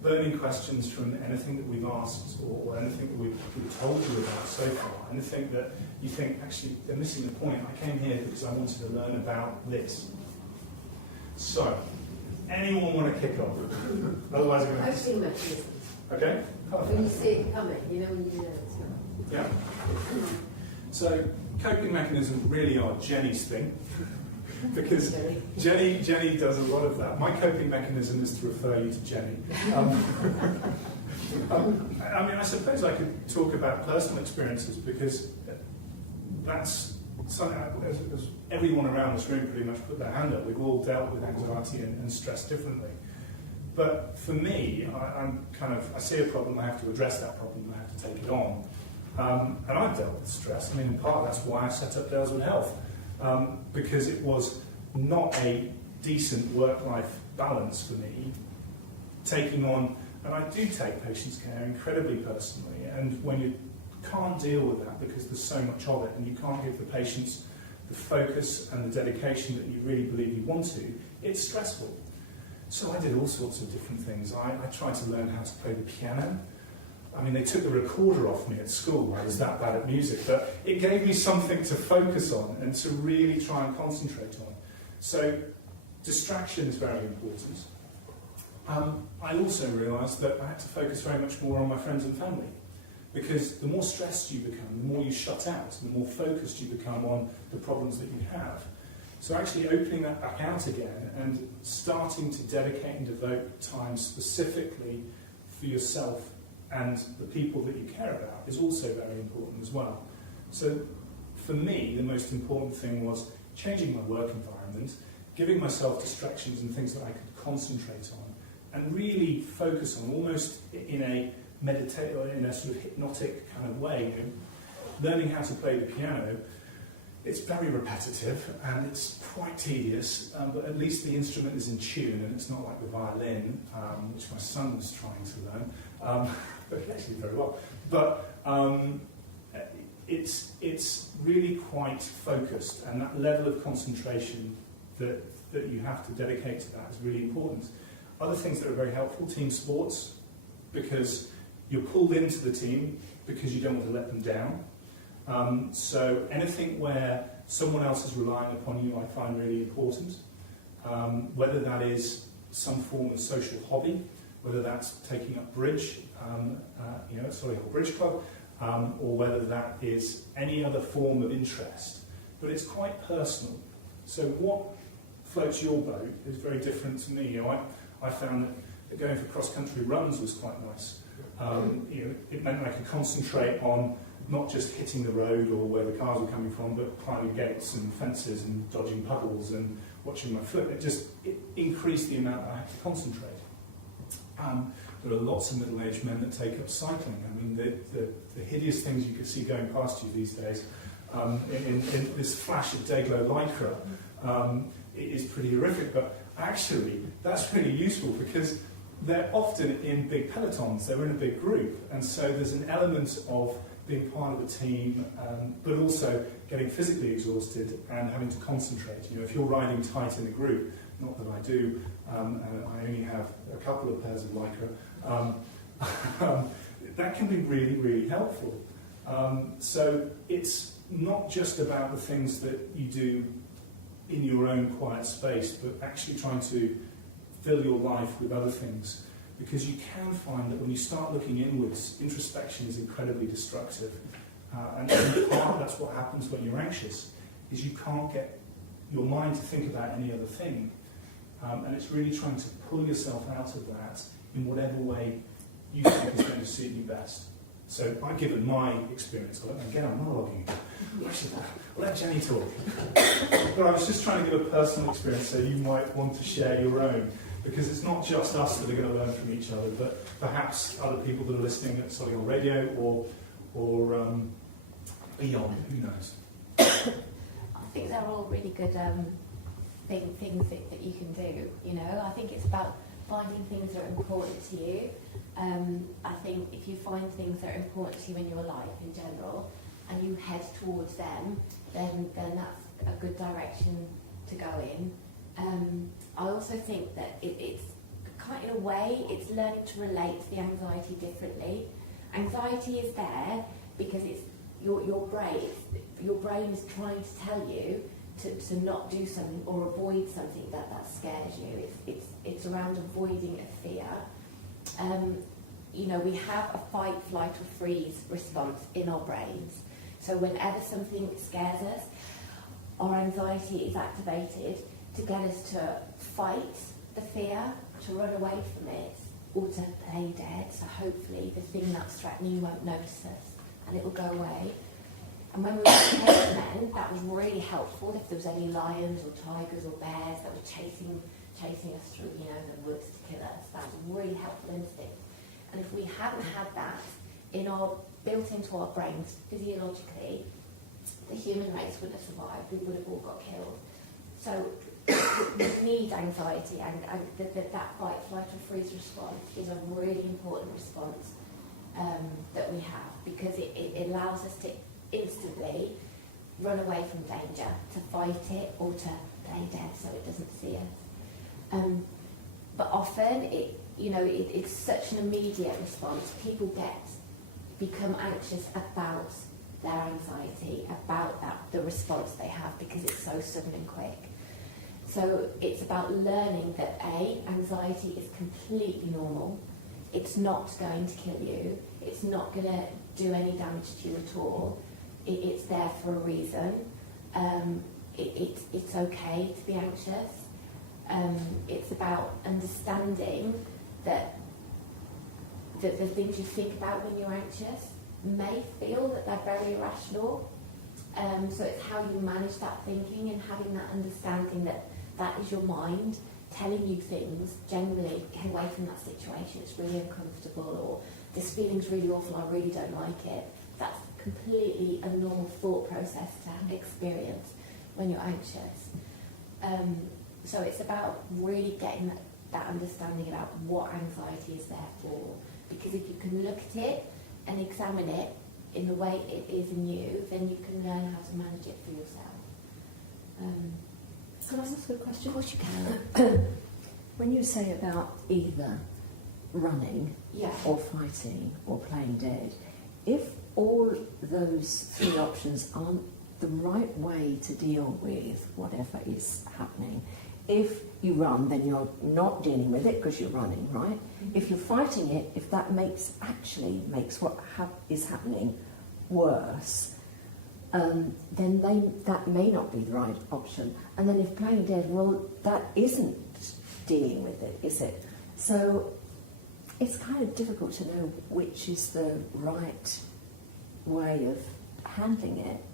burning questions from anything that we've asked or anything that we've told you about so far? Anything that you think, actually, they're missing the point? I came here because I wanted to learn about this. So, anyone want to kick off? Otherwise, I'm going to... Coping mechanisms. Okay. When you see it coming, when you know it's coming. Yeah. So, coping mechanisms really are Jennie's thing. Because Jennie does a lot of that. My coping mechanism is to refer you to Jennie. I suppose I could talk about personal experiences, because that's something, as everyone around this room pretty much put their hand up, we've all dealt with anxiety and stress differently. But for me, I see a problem, I have to address that problem, I have to take it on. And I've dealt with stress. In part that's why I set up Daleswood Health. Because it was not a decent work-life balance for me, taking on, and I do take patients' care incredibly personally, and when you can't deal with that because there's so much of it, and you can't give the patients the focus and the dedication that you really believe you want to, it's stressful. So I did all sorts of different things. I tried to learn how to play the piano. They took the recorder off me at school. I was that bad at music, but it gave me something to focus on and to really try and concentrate on. So distraction is very important. I also realised that I had to focus very much more on my friends and family, because the more stressed you become, the more you shut out, the more focused you become on the problems that you have. So actually opening that back out again and starting to dedicate and devote time specifically for yourself and the people that you care about is also very important as well. So for me, the most important thing was changing my work environment, giving myself distractions and things that I could concentrate on, and really focus on, almost in a meditative or in a sort of hypnotic kind of way. Learning how to play the piano, it's very repetitive and it's quite tedious, but at least the instrument is in tune and it's not like the violin, which my son was trying to learn. But he actually did very well. But it's really quite focused, and that level of concentration that you have to dedicate to that is really important. Other things that are very helpful, team sports, because you're pulled into the team because you don't want to let them down. So anything where someone else is relying upon you, I find really important. Whether that is some form of social hobby, whether that's taking up bridge, at Solihull Bridge Club, or whether that is any other form of interest. But it's quite personal. So what floats your boat is very different to me. I found that going for cross-country runs was quite nice. It meant I could concentrate on not just hitting the road or where the cars were coming from, but climbing gates and fences and dodging puddles and watching my foot. It increased the amount that I had to concentrate. There are lots of middle-aged men that take up cycling. The hideous things you can see going past you these days, in this flash of day-glow lycra, it is pretty horrific. But actually, that's really useful because they're often in big pelotons. They're in a big group, and so there's an element of being part of a team, but also getting physically exhausted and having to concentrate. If you're riding tight in a group, not that I do, and I only have a couple of pairs of lycra, that can be really, really helpful. So it's not just about the things that you do in your own quiet space, but actually trying to fill your life with other things. Because you can find that when you start looking inwards, introspection is incredibly destructive. And in part, that's what happens when you're anxious, is you can't get your mind to think about any other thing. And it's really trying to pull yourself out of that in whatever way you think is going to suit you best. So I've given my experience. Again, I'm monologuing. I'll let Jennie talk. But I was just trying to give a personal experience, so you might want to share your own. Because it's not just us that are going to learn from each other, but perhaps other people that are listening at Solihull Radio or beyond, who knows. I think they're all really good things that you can do, you know. I think it's about finding things that are important to you. I think if you find things that are important to you in your life in general, and you head towards them, then that's a good direction to go in. I also think that it's kind of, in a way, it's learning to relate to the anxiety differently. Anxiety is there because it's your brain is trying to tell you to not do something or avoid something that scares you. It's around avoiding a fear. You know, we have a fight, flight or freeze response in our brains. So whenever something scares us, our anxiety is activated to get us to fight the fear, to run away from it, or to play dead. So hopefully the thing that's threatening won't notice us and it will go away. And when we were cavemen, that was really helpful. If there was any lions or tigers or bears that were chasing us through, you know, the woods to kill us, that was a really helpful instinct. And if we hadn't had that built into our brains physiologically, the human race would have survived. We would have all got killed. So we need anxiety, and that fight, flight or freeze response is a really important response that we have, because it allows us to instantly run away from danger, to fight it or to play dead so it doesn't see us. But often it's such an immediate response. People become anxious about their anxiety, about the response they have, because it's so sudden and quick. So it's about learning that anxiety is completely normal. It's not going to kill you. It's not going to do any damage to you at all. It's there for a reason. It's okay to be anxious. It's about understanding that the things you think about when you're anxious may feel that they're very irrational. So it's how you manage that thinking and having that understanding that is your mind telling you things. Generally, get away from that situation, it's really uncomfortable, or this feeling's really awful, I really don't like it. That's completely a normal thought process to experience when you're anxious. So it's about really getting that understanding about what anxiety is there for. Because if you can look at it and examine it in the way it is in you, then you can learn how to manage it for yourself. Can I ask a question? Of course you can. When you say about either running Yeah. or fighting or playing dead, if all those three options aren't the right way to deal with whatever is happening, if you run, then you're not dealing with it because you're running, right? Mm-hmm. If you're fighting it, if that makes what is happening worse, then that may not be the right option. And then if playing dead, well, that isn't dealing with it, is it? So it's kind of difficult to know which is the right way of handling it.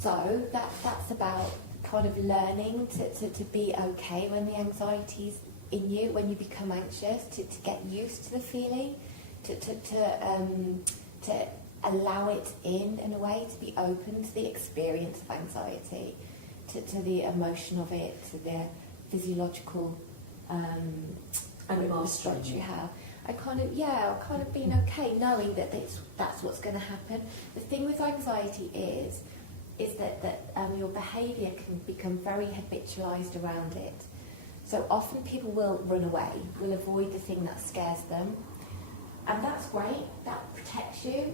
So that's about kind of learning to be okay when the anxiety's in you, when you become anxious, to get used to the feeling, to allow it in a way, to be open to the experience of anxiety, to the emotion of it, to the physiological response you have. I've kind of been okay knowing that that's what's going to happen. The thing with anxiety is that your behaviour can become very habitualised around it. So often people will run away, will avoid the thing that scares them. And that's great, that protects you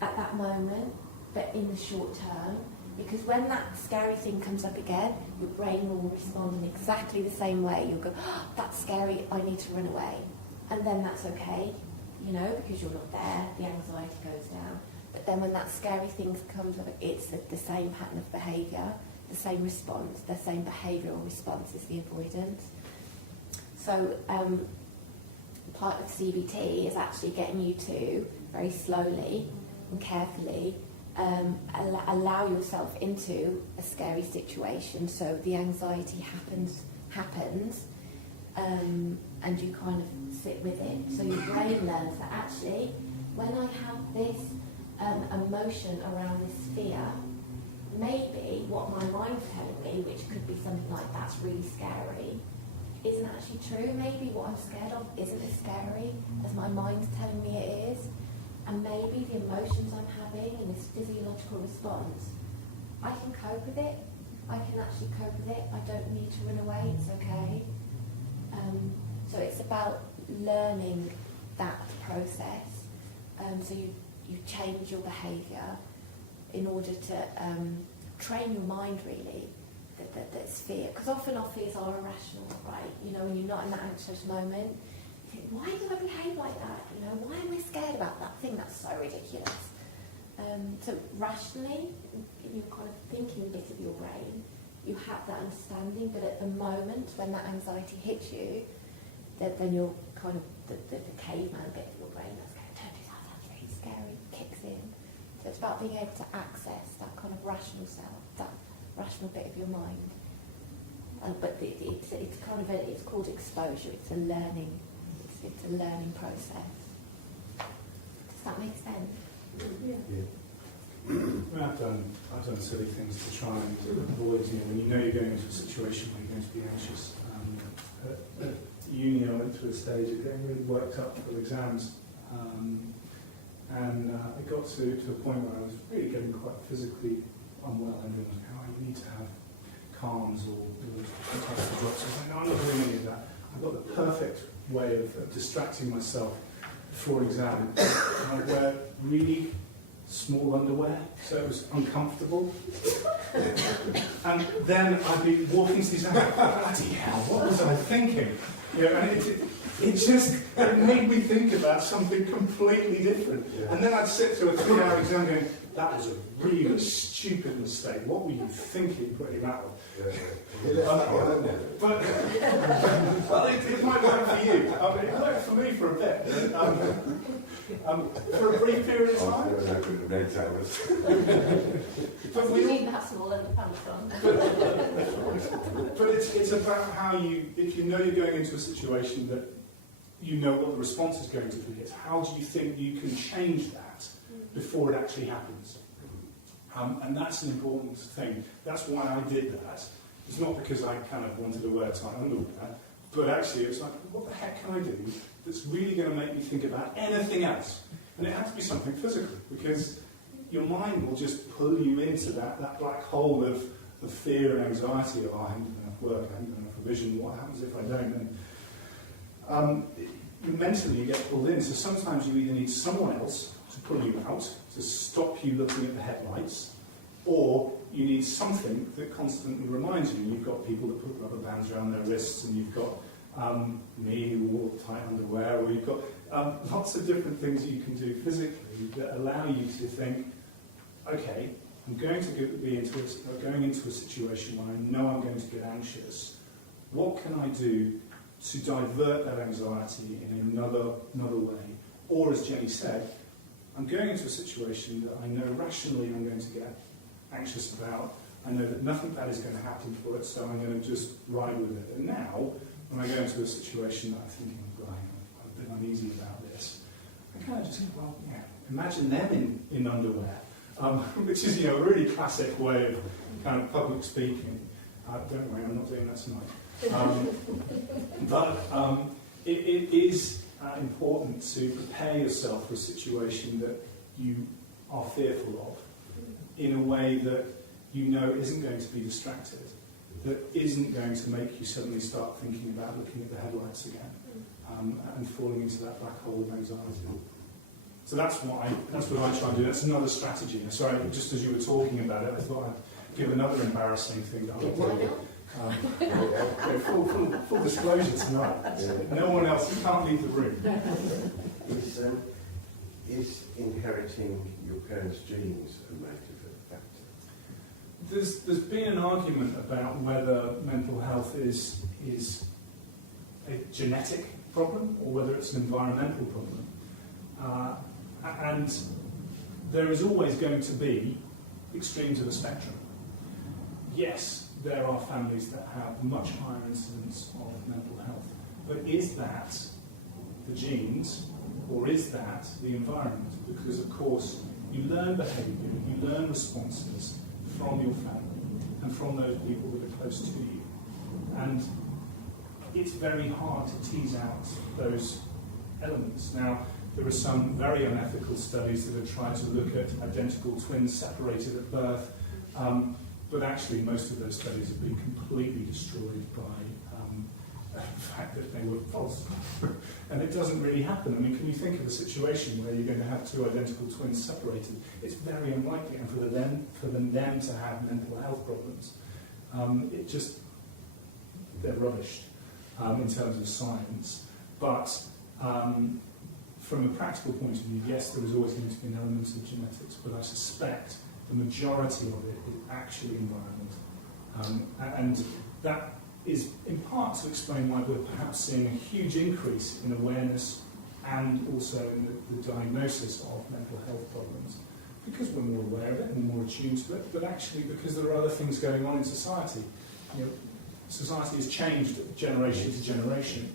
at that moment. but in the short term. Because when that scary thing comes up again, your brain will respond in exactly the same way. You'll go, oh, that's scary, I need to run away. And then that's okay, you know, because you're not there, the anxiety goes down. But then when that scary thing comes up, it's the same pattern of behaviour, the same response, the same behavioural response as the avoidance. So part of CBT is actually getting you to, very slowly and carefully, allow yourself into a scary situation, so the anxiety happens, and you kind of sit with it. So your brain learns that actually, when I have this emotion around this fear, maybe what my mind's telling me, which could be something like that's really scary, isn't actually true. Maybe what I'm scared of isn't as scary as my mind's telling me it is. And maybe the emotions I'm having and this physiological response, I can cope with it. I can actually cope with it. I don't need to run away. It's okay. So it's about learning that process. So you change your behaviour in order to train your mind, really, that's fear. Because often our fears are irrational, right? You know, when you're not in that anxious moment, you think, why do I behave like that? You know, why am I scared about that thing? That's so ridiculous. So rationally, in your kind of thinking bit of your brain, you have that understanding, but at the moment when that anxiety hits you, then you're kind of the caveman bit of your brain that's going, don't do that, that's really scary, kicks in. So it's about being able to access that kind of rational self, that rational bit of your mind. But it's kind of it's called exposure. It's a learning. It's a learning process. Does that make sense? Yeah. I've done silly things to try and avoid, when you know you're going into a situation where you're going to be anxious. At uni, I went through a stage of getting really worked up for exams, and it got to a point where I was really getting quite physically unwell, and like, oh, you need to have calms or types of drops. I was like, no, I'm not doing any of that. I've got the perfect way of distracting myself before an exam. I wear really small underwear, so it was uncomfortable. And then I'd be walking to these and bloody hell, what was I thinking? And it just made me think about something completely different. Yeah. And then I'd sit through a 3-hour exam going, that was a really stupid mistake. What were you thinking putting that on? But well, it might work for you. It worked for me for a bit. For a brief period of time. But we need that small underpants on. But it's about how if you know you're going into a situation that you know what the response is going to be, it's how do you think you can change that before it actually happens? And that's an important thing. That's why I did that. It's not because I kind of wanted to wear tight underwear, but actually it's like, what the heck can I do that's really going to make me think about anything else? And it has to be something physical, because your mind will just pull you into that black hole of fear and anxiety. Oh, I haven't done enough work, I haven't done enough revision, what happens if I don't? And mentally you get pulled in, so sometimes you either need someone else to pull you out, to stop you looking at the headlights, or you need something that constantly reminds you. You've got people that put rubber bands around their wrists, and you've got me who wore tight underwear, or you've got lots of different things that you can do physically that allow you to think, okay, I'm going to going into a situation where I know I'm going to get anxious. What can I do to divert that anxiety in another way? Or, as Jennie said, I'm going into a situation that I know rationally I'm going to get anxious about. I know that nothing bad is going to happen for it, so I'm going to just ride with it. And now, when I go into a situation that I'm thinking, oh, I've been uneasy about this, I kind of just think, well, yeah, imagine them in underwear, which is a really classic way of kind of public speaking. Don't worry, I'm not doing that tonight. But it is important to prepare yourself for a situation that you are fearful of in a way that you know isn't going to be distracted, that isn't going to make you suddenly start thinking about looking at the headlights again, and falling into that black hole of anxiety. So that's what I try and do. That's another strategy. Sorry, just as you were talking about it, I thought I'd give another embarrassing thing that I would do. Full disclosure tonight. No one else, you can't leave the room. Is inheriting your parents' genes a major factor? There's been an argument about whether mental health is a genetic problem or whether it's an environmental problem. And there is always going to be extremes of the spectrum. Yes, there are families that have much higher incidence of mental health, but is that the genes or is that the environment? Because of course you learn behaviour, you learn responses from your family and from those people that are close to you. And it's very hard to tease out those elements. Now, there are some very unethical studies that have tried to look at identical twins separated at birth, but actually most of those studies have been completely destroyed by the fact that they were false. And it doesn't really happen. I mean, can you think of a situation where you're going to have two identical twins separated? It's very unlikely, and for them to have mental health problems, they're rubbish in terms of science. But from a practical point of view, yes, there is always going to be an element of genetics, but I suspect the majority of it is actually environment. And that is in part to explain why we're perhaps seeing a huge increase in awareness and also in the diagnosis of mental health problems, because we're more aware of it and more attuned to it, but actually because there are other things going on in society. You know, society has changed generation to generation,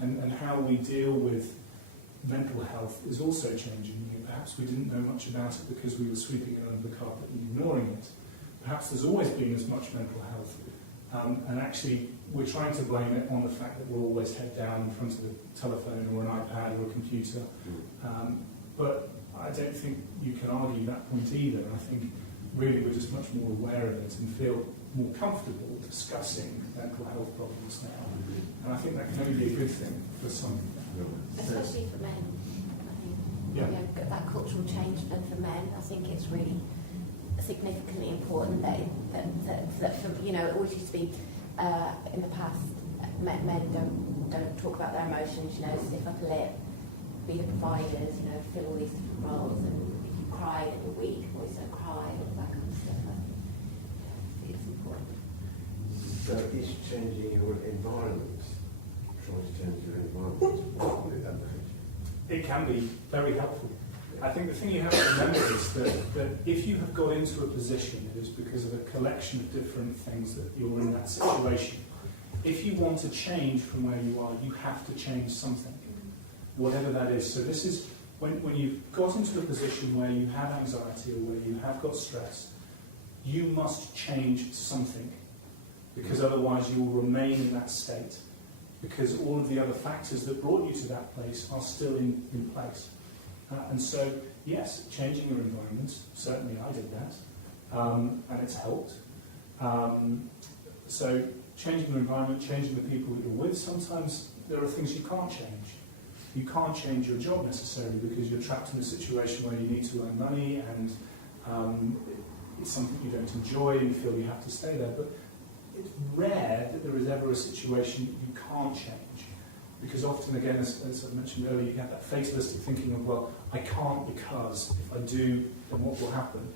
and how we deal with mental health is also changing. You know, perhaps we didn't know much about it because we were sweeping it under the carpet and ignoring it. Perhaps there's always been as much mental health, and actually we're trying to blame it on the fact that we're always head down in front of the telephone or an iPad or a computer. But I don't think you can argue that point either. I think really we're just much more aware of it and feel more comfortable discussing mental health problems now. And I think that can only be a good thing for some. Especially for men, I think. Yeah. You know, that cultural change, and for men, I think it's really significantly important that for, you know, it always used to be in the past, men don't talk about their emotions, you know, stiff upper lip, be the providers, you know, fill all these different roles, and if you cry and you're weak, boys don't cry, all that kind of stuff. I think it's important. So is changing your environment, trying to change your environment, It can be very helpful. I think the thing you have to remember is that if you have got into a position, it is because of a collection of different things that you're in that situation. If you want to change from where you are, you have to change something, whatever that is. So this is when you've got into a position where you have anxiety or where you have got stress, you must change something, because otherwise you will remain in that state, because all of the other factors that brought you to that place are still in place. And so, yes, changing your environment, certainly I did that, and it's helped. So changing your environment, changing the people that you're with, sometimes there are things you can't change. You can't change your job necessarily because you're trapped in a situation where you need to earn money and it's something you don't enjoy and you feel you have to stay there. But it's rare that there is ever a situation that you can't change. Because often, again, as I mentioned earlier, you have that fatalistic thinking of, well, I can't because if I do, then what will happen?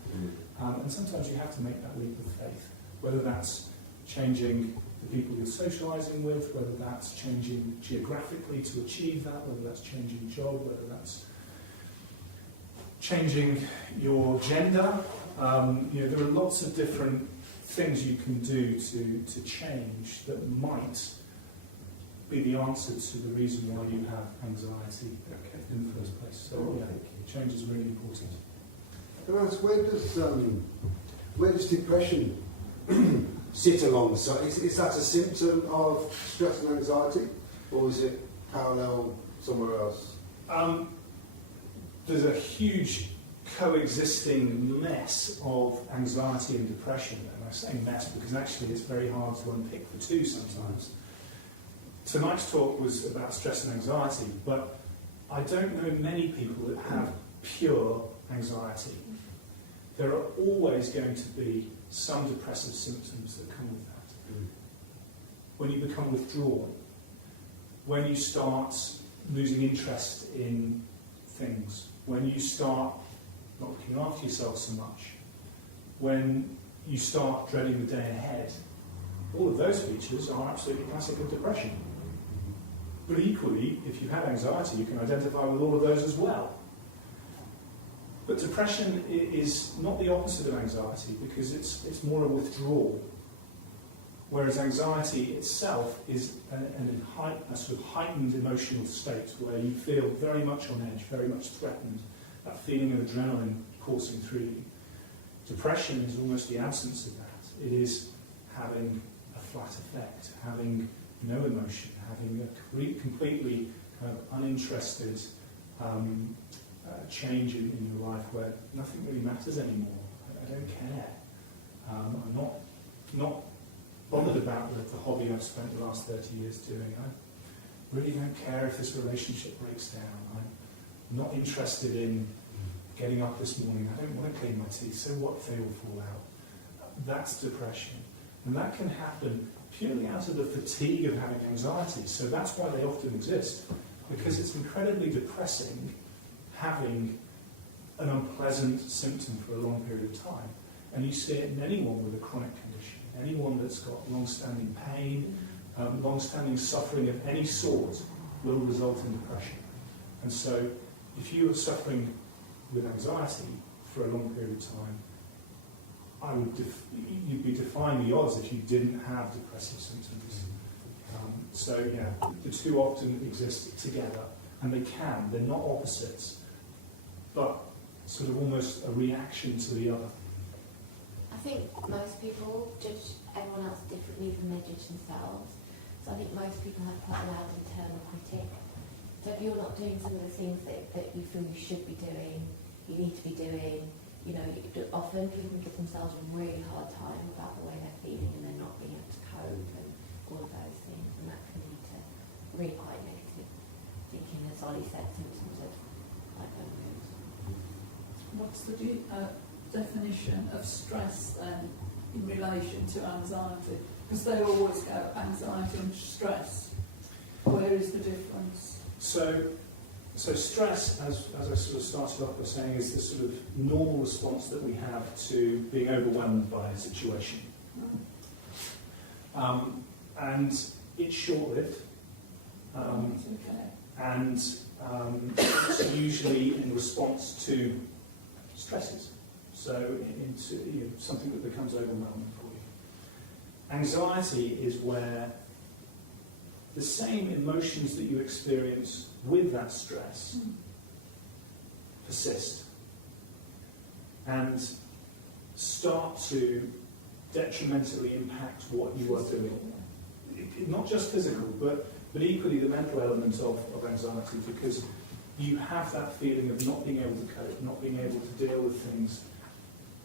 And sometimes you have to make that leap of faith, whether that's changing the people you're socialising with, whether that's changing geographically to achieve that, whether that's changing job, whether that's changing your gender. You know, there are lots of different things you can do to change that might be the answer to the reason why you have anxiety in the first place. So yeah, change is really important. Where does depression sit alongside? Is that a symptom of stress and anxiety, or is it parallel somewhere else? There's a huge coexisting mess of anxiety and depression, and I say mess because actually it's very hard to unpick the two sometimes. Tonight's talk was about stress and anxiety, but I don't know many people that have pure anxiety. There are always going to be some depressive symptoms that come with that. When you become withdrawn, when you start losing interest in things, when you start not looking after yourself so much, when you start dreading the day ahead, all of those features are absolutely classic of depression. But equally, if you have anxiety, you can identify with all of those as well. But depression is not the opposite of anxiety, because it's more a withdrawal. Whereas anxiety itself is a sort of heightened emotional state where you feel very much on edge, very much threatened, that feeling of adrenaline coursing through you. Depression is almost the absence of that. It is having a flat effect, having no emotion, having a completely kind of uninterested change in your life where nothing really matters anymore. I don't care. I'm not bothered about the hobby I've spent the last 30 years doing. I really don't care if this relationship breaks down. I'm not interested in getting up this morning. I don't want to clean my teeth. So what if they all fall out? That's depression. And that can happen purely out of the fatigue of having anxiety. So that's why they often exist. Because it's incredibly depressing having an unpleasant symptom for a long period of time. And you see it in anyone with a chronic condition, anyone that's got long-standing pain, long-standing suffering of any sort will result in depression. And so if you are suffering with anxiety for a long period of time, you'd be defying the odds if you didn't have depressive symptoms. So yeah, the two often exist together, and they're not opposites, but sort of almost a reaction to the other. I think most people judge everyone else differently than they judge themselves. So I think most people have quite a loud internal critic. So if you're not doing some of the things that you feel you should be doing, you need to be doing, often people can give themselves a really hard time about the way they're feeling and they're not being able to cope and all of those things, and that can lead to really quite negative thinking, as Ollie said, symptoms of bipolar mood. What's the definition of stress then in relation to anxiety? Because they always go anxiety and stress. Where is the difference? So stress, as I sort of started off by saying, is the sort of normal response that we have to being overwhelmed by a situation. And it's short-lived. And it's usually in response to stresses. So into something that becomes overwhelming for you. Anxiety is where the same emotions that you experience with that stress persist and start to detrimentally impact what you are doing. Not just physical, but equally the mental element of anxiety, because you have that feeling of not being able to cope, not being able to deal with things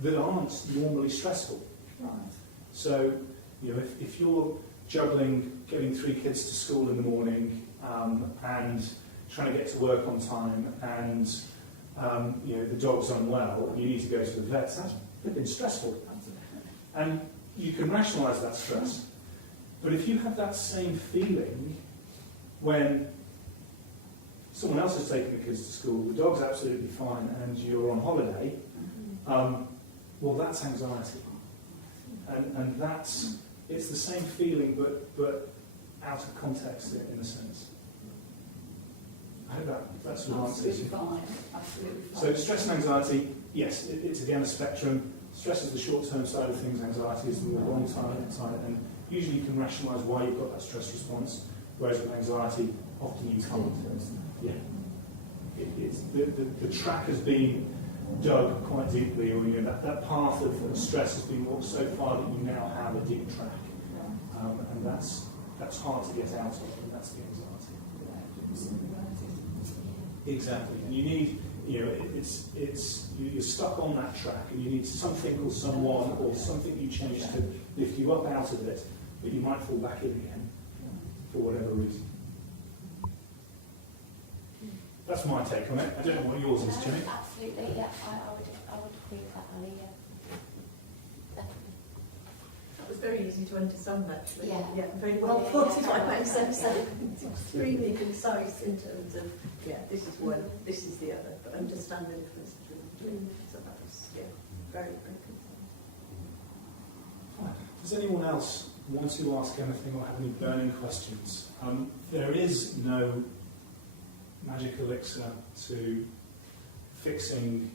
that aren't normally stressful. Right. So, if you're juggling getting 3 kids to school in the morning and trying to get to work on time and the dog's unwell, you need to go to the vet, that's been stressful. And you can rationalise that stress. But if you have that same feeling when someone else has taken the kids to school, the dog's absolutely fine, and you're on holiday, well, that's anxiety. And it's the same feeling, but out of context in a sense. I hope that's what answers you. Absolutely fine. So stress and anxiety, yes, it's again a spectrum. Stress is the short-term side of things, anxiety is the more long-term side, and usually you can rationalise why you've got that stress response, whereas with anxiety, often you can't. Yeah. The track has been dug quite deeply, or that path of stress has been walked so far that you now have a deep track, and that's hard to get out of, and that's the anxiety. Exactly, and you need, you're stuck on that track, and you need something or someone or something you change to lift you up out of it, but you might fall back in again for whatever reason. that's my take on it. I don't know what yours is, Jennie. Absolutely, yeah, I would agree with that, Ali, yeah. Definitely. That was very easy to understand, actually. Yeah. Very well put, is what I might say. It's extremely concise in terms of, this is one, this is the other, but understanding the difference between them. So that was, very, very concise. Does anyone else want to ask anything or have any burning questions? There is no magic elixir to fixing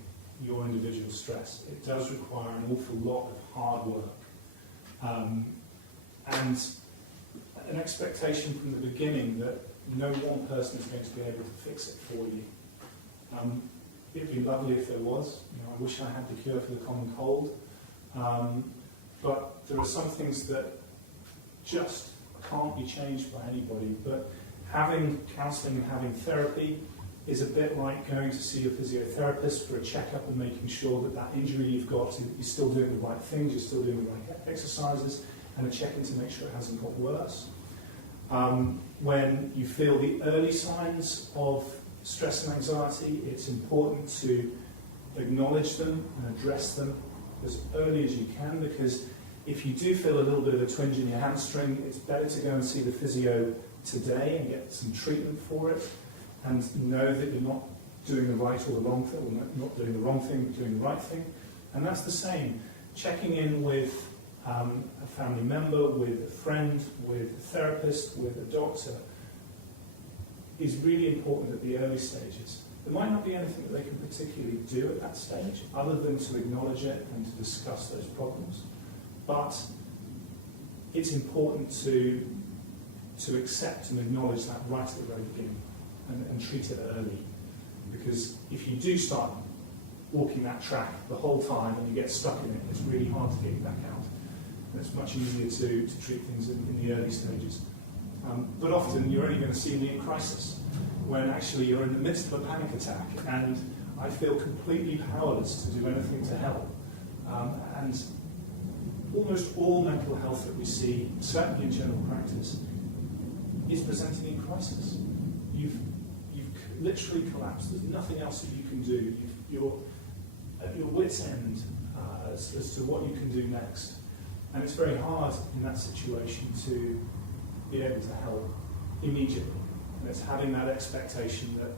your individual stress. It does require an awful lot of hard work and an expectation from the beginning that no one person is going to be able to fix it for you. It'd be lovely if there was. I wish I had the cure for the common cold. But there are some things that just can't be changed by anybody. But having counselling and having therapy is a bit like going to see a physiotherapist for a checkup and making sure that that injury you've got, you're still doing the right things, you're still doing the right exercises, and a check-in to make sure it hasn't got worse. When you feel the early signs of stress and anxiety, it's important to acknowledge them and address them as early as you can, because if you do feel a little bit of a twinge in your hamstring, it's better to go and see the physio today and get some treatment for it, and know that you're not doing the right or the wrong thing, or not doing the wrong thing, but doing the right thing. And that's the same. Checking in with a family member, with a friend, with a therapist, with a doctor is really important at the early stages. There might not be anything that they can particularly do at that stage, other than to acknowledge it and to discuss those problems. But it's important to accept and acknowledge that right at the very beginning and treat it early. Because if you do start walking that track the whole time and you get stuck in it, it's really hard to get you back out. And it's much easier to treat things in the early stages. But often you're only going to see me in crisis, when actually you're in the midst of a panic attack and I feel completely powerless to do anything to help. And almost all mental health that we see, certainly in general practice, is presenting in crisis. You've literally collapsed. There's nothing else that you can do. You're at your wit's end as to what you can do next. And it's very hard in that situation to be able to help immediately. And it's having that expectation that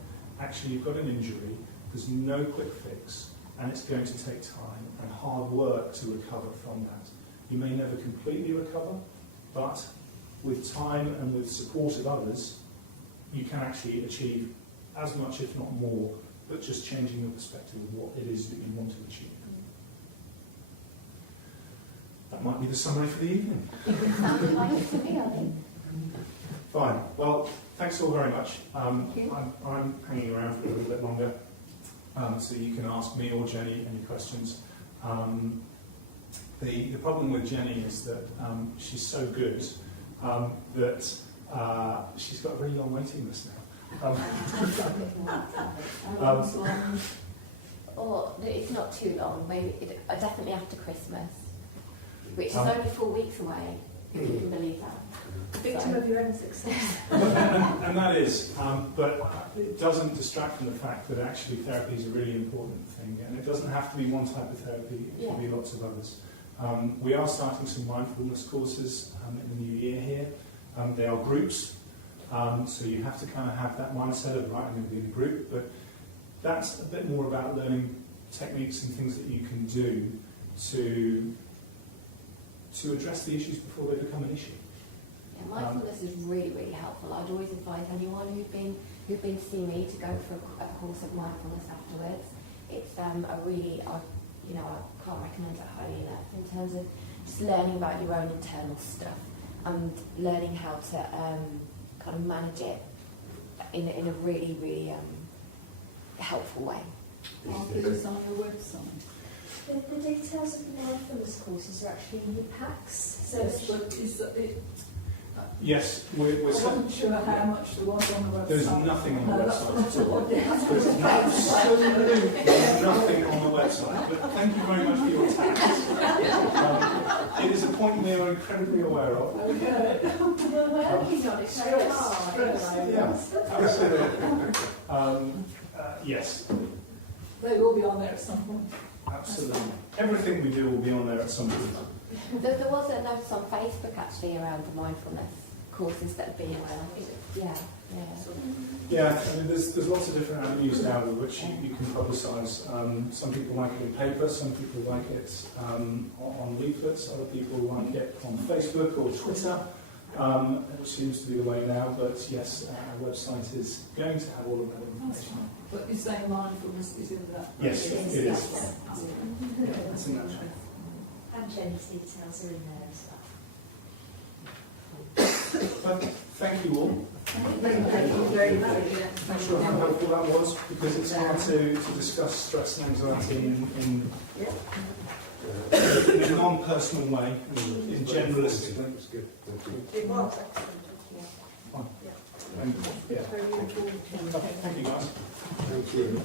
actually you've got an injury, there's no quick fix, and it's going to take time and hard work to recover from that. You may never completely recover, but with time and with support of others, you can actually achieve as much, if not more, but just changing your perspective of what it is that you want to achieve. That might be the summary for the evening. Sounds like it to me, I think. Fine. Well, thanks all very much. I'm hanging around for a little bit longer, so you can ask me or Jennie any questions. The problem with Jennie is that she's so good that she's got a really long waiting list now. Or it's not too long, maybe definitely after Christmas, which is only 4 weeks away, if you can believe that. Victim of your own success. and that is, but it doesn't distract from the fact that actually therapy is a really important thing, and it doesn't have to be one type of therapy, it can be lots of others. We are starting some mindfulness courses in the new year here. They are groups, so you have to kind of have that mindset of, right, I'm going to be in a group, but that's a bit more about learning techniques and things that you can do to address the issues before they become an issue. Yeah, mindfulness is really, really helpful. I'd always advise anyone who've been to see me to go for a course of mindfulness afterwards. It's a really, I can't recommend it highly enough in terms of just learning about your own internal stuff and learning how to kind of manage it in a really, really helpful way. I'll put this on your website. The details of the mindfulness courses are actually in your packs. So Yes, but is it? Yes, we're I wasn't sure how much there was on the website. There's nothing on the No, that's website. what I thought. There's nothing on the website, but thank you very much for your tax. It is a point we are incredibly aware of. Okay. We're working on it very hard. Yeah, absolutely. Yes, They will be on there at some point. absolutely. Everything we do will be on there at some point. There was a notice on Facebook actually around the mindfulness courses that are being run. Yeah. Yeah, I mean, there's lots of different avenues now with which you can publicise. Some people like it in paper, some people like it on leaflets, other people like it on Facebook or Twitter, which seems to be the way now. But yes, our website is going to have all of that information. But you're saying mindfulness is in that? Yes, it is. Yes. Yeah, it's in that. And Jennie's details are in there as well. But thank you all. Thank you very much. I'm not sure how helpful that was, because it's hard to discuss stress and anxiety in a non-personal way, in generalistic. That was good. Thank you. It was excellent. Fine. Yeah. And, yeah. Very informative. Thank you guys. Thank you.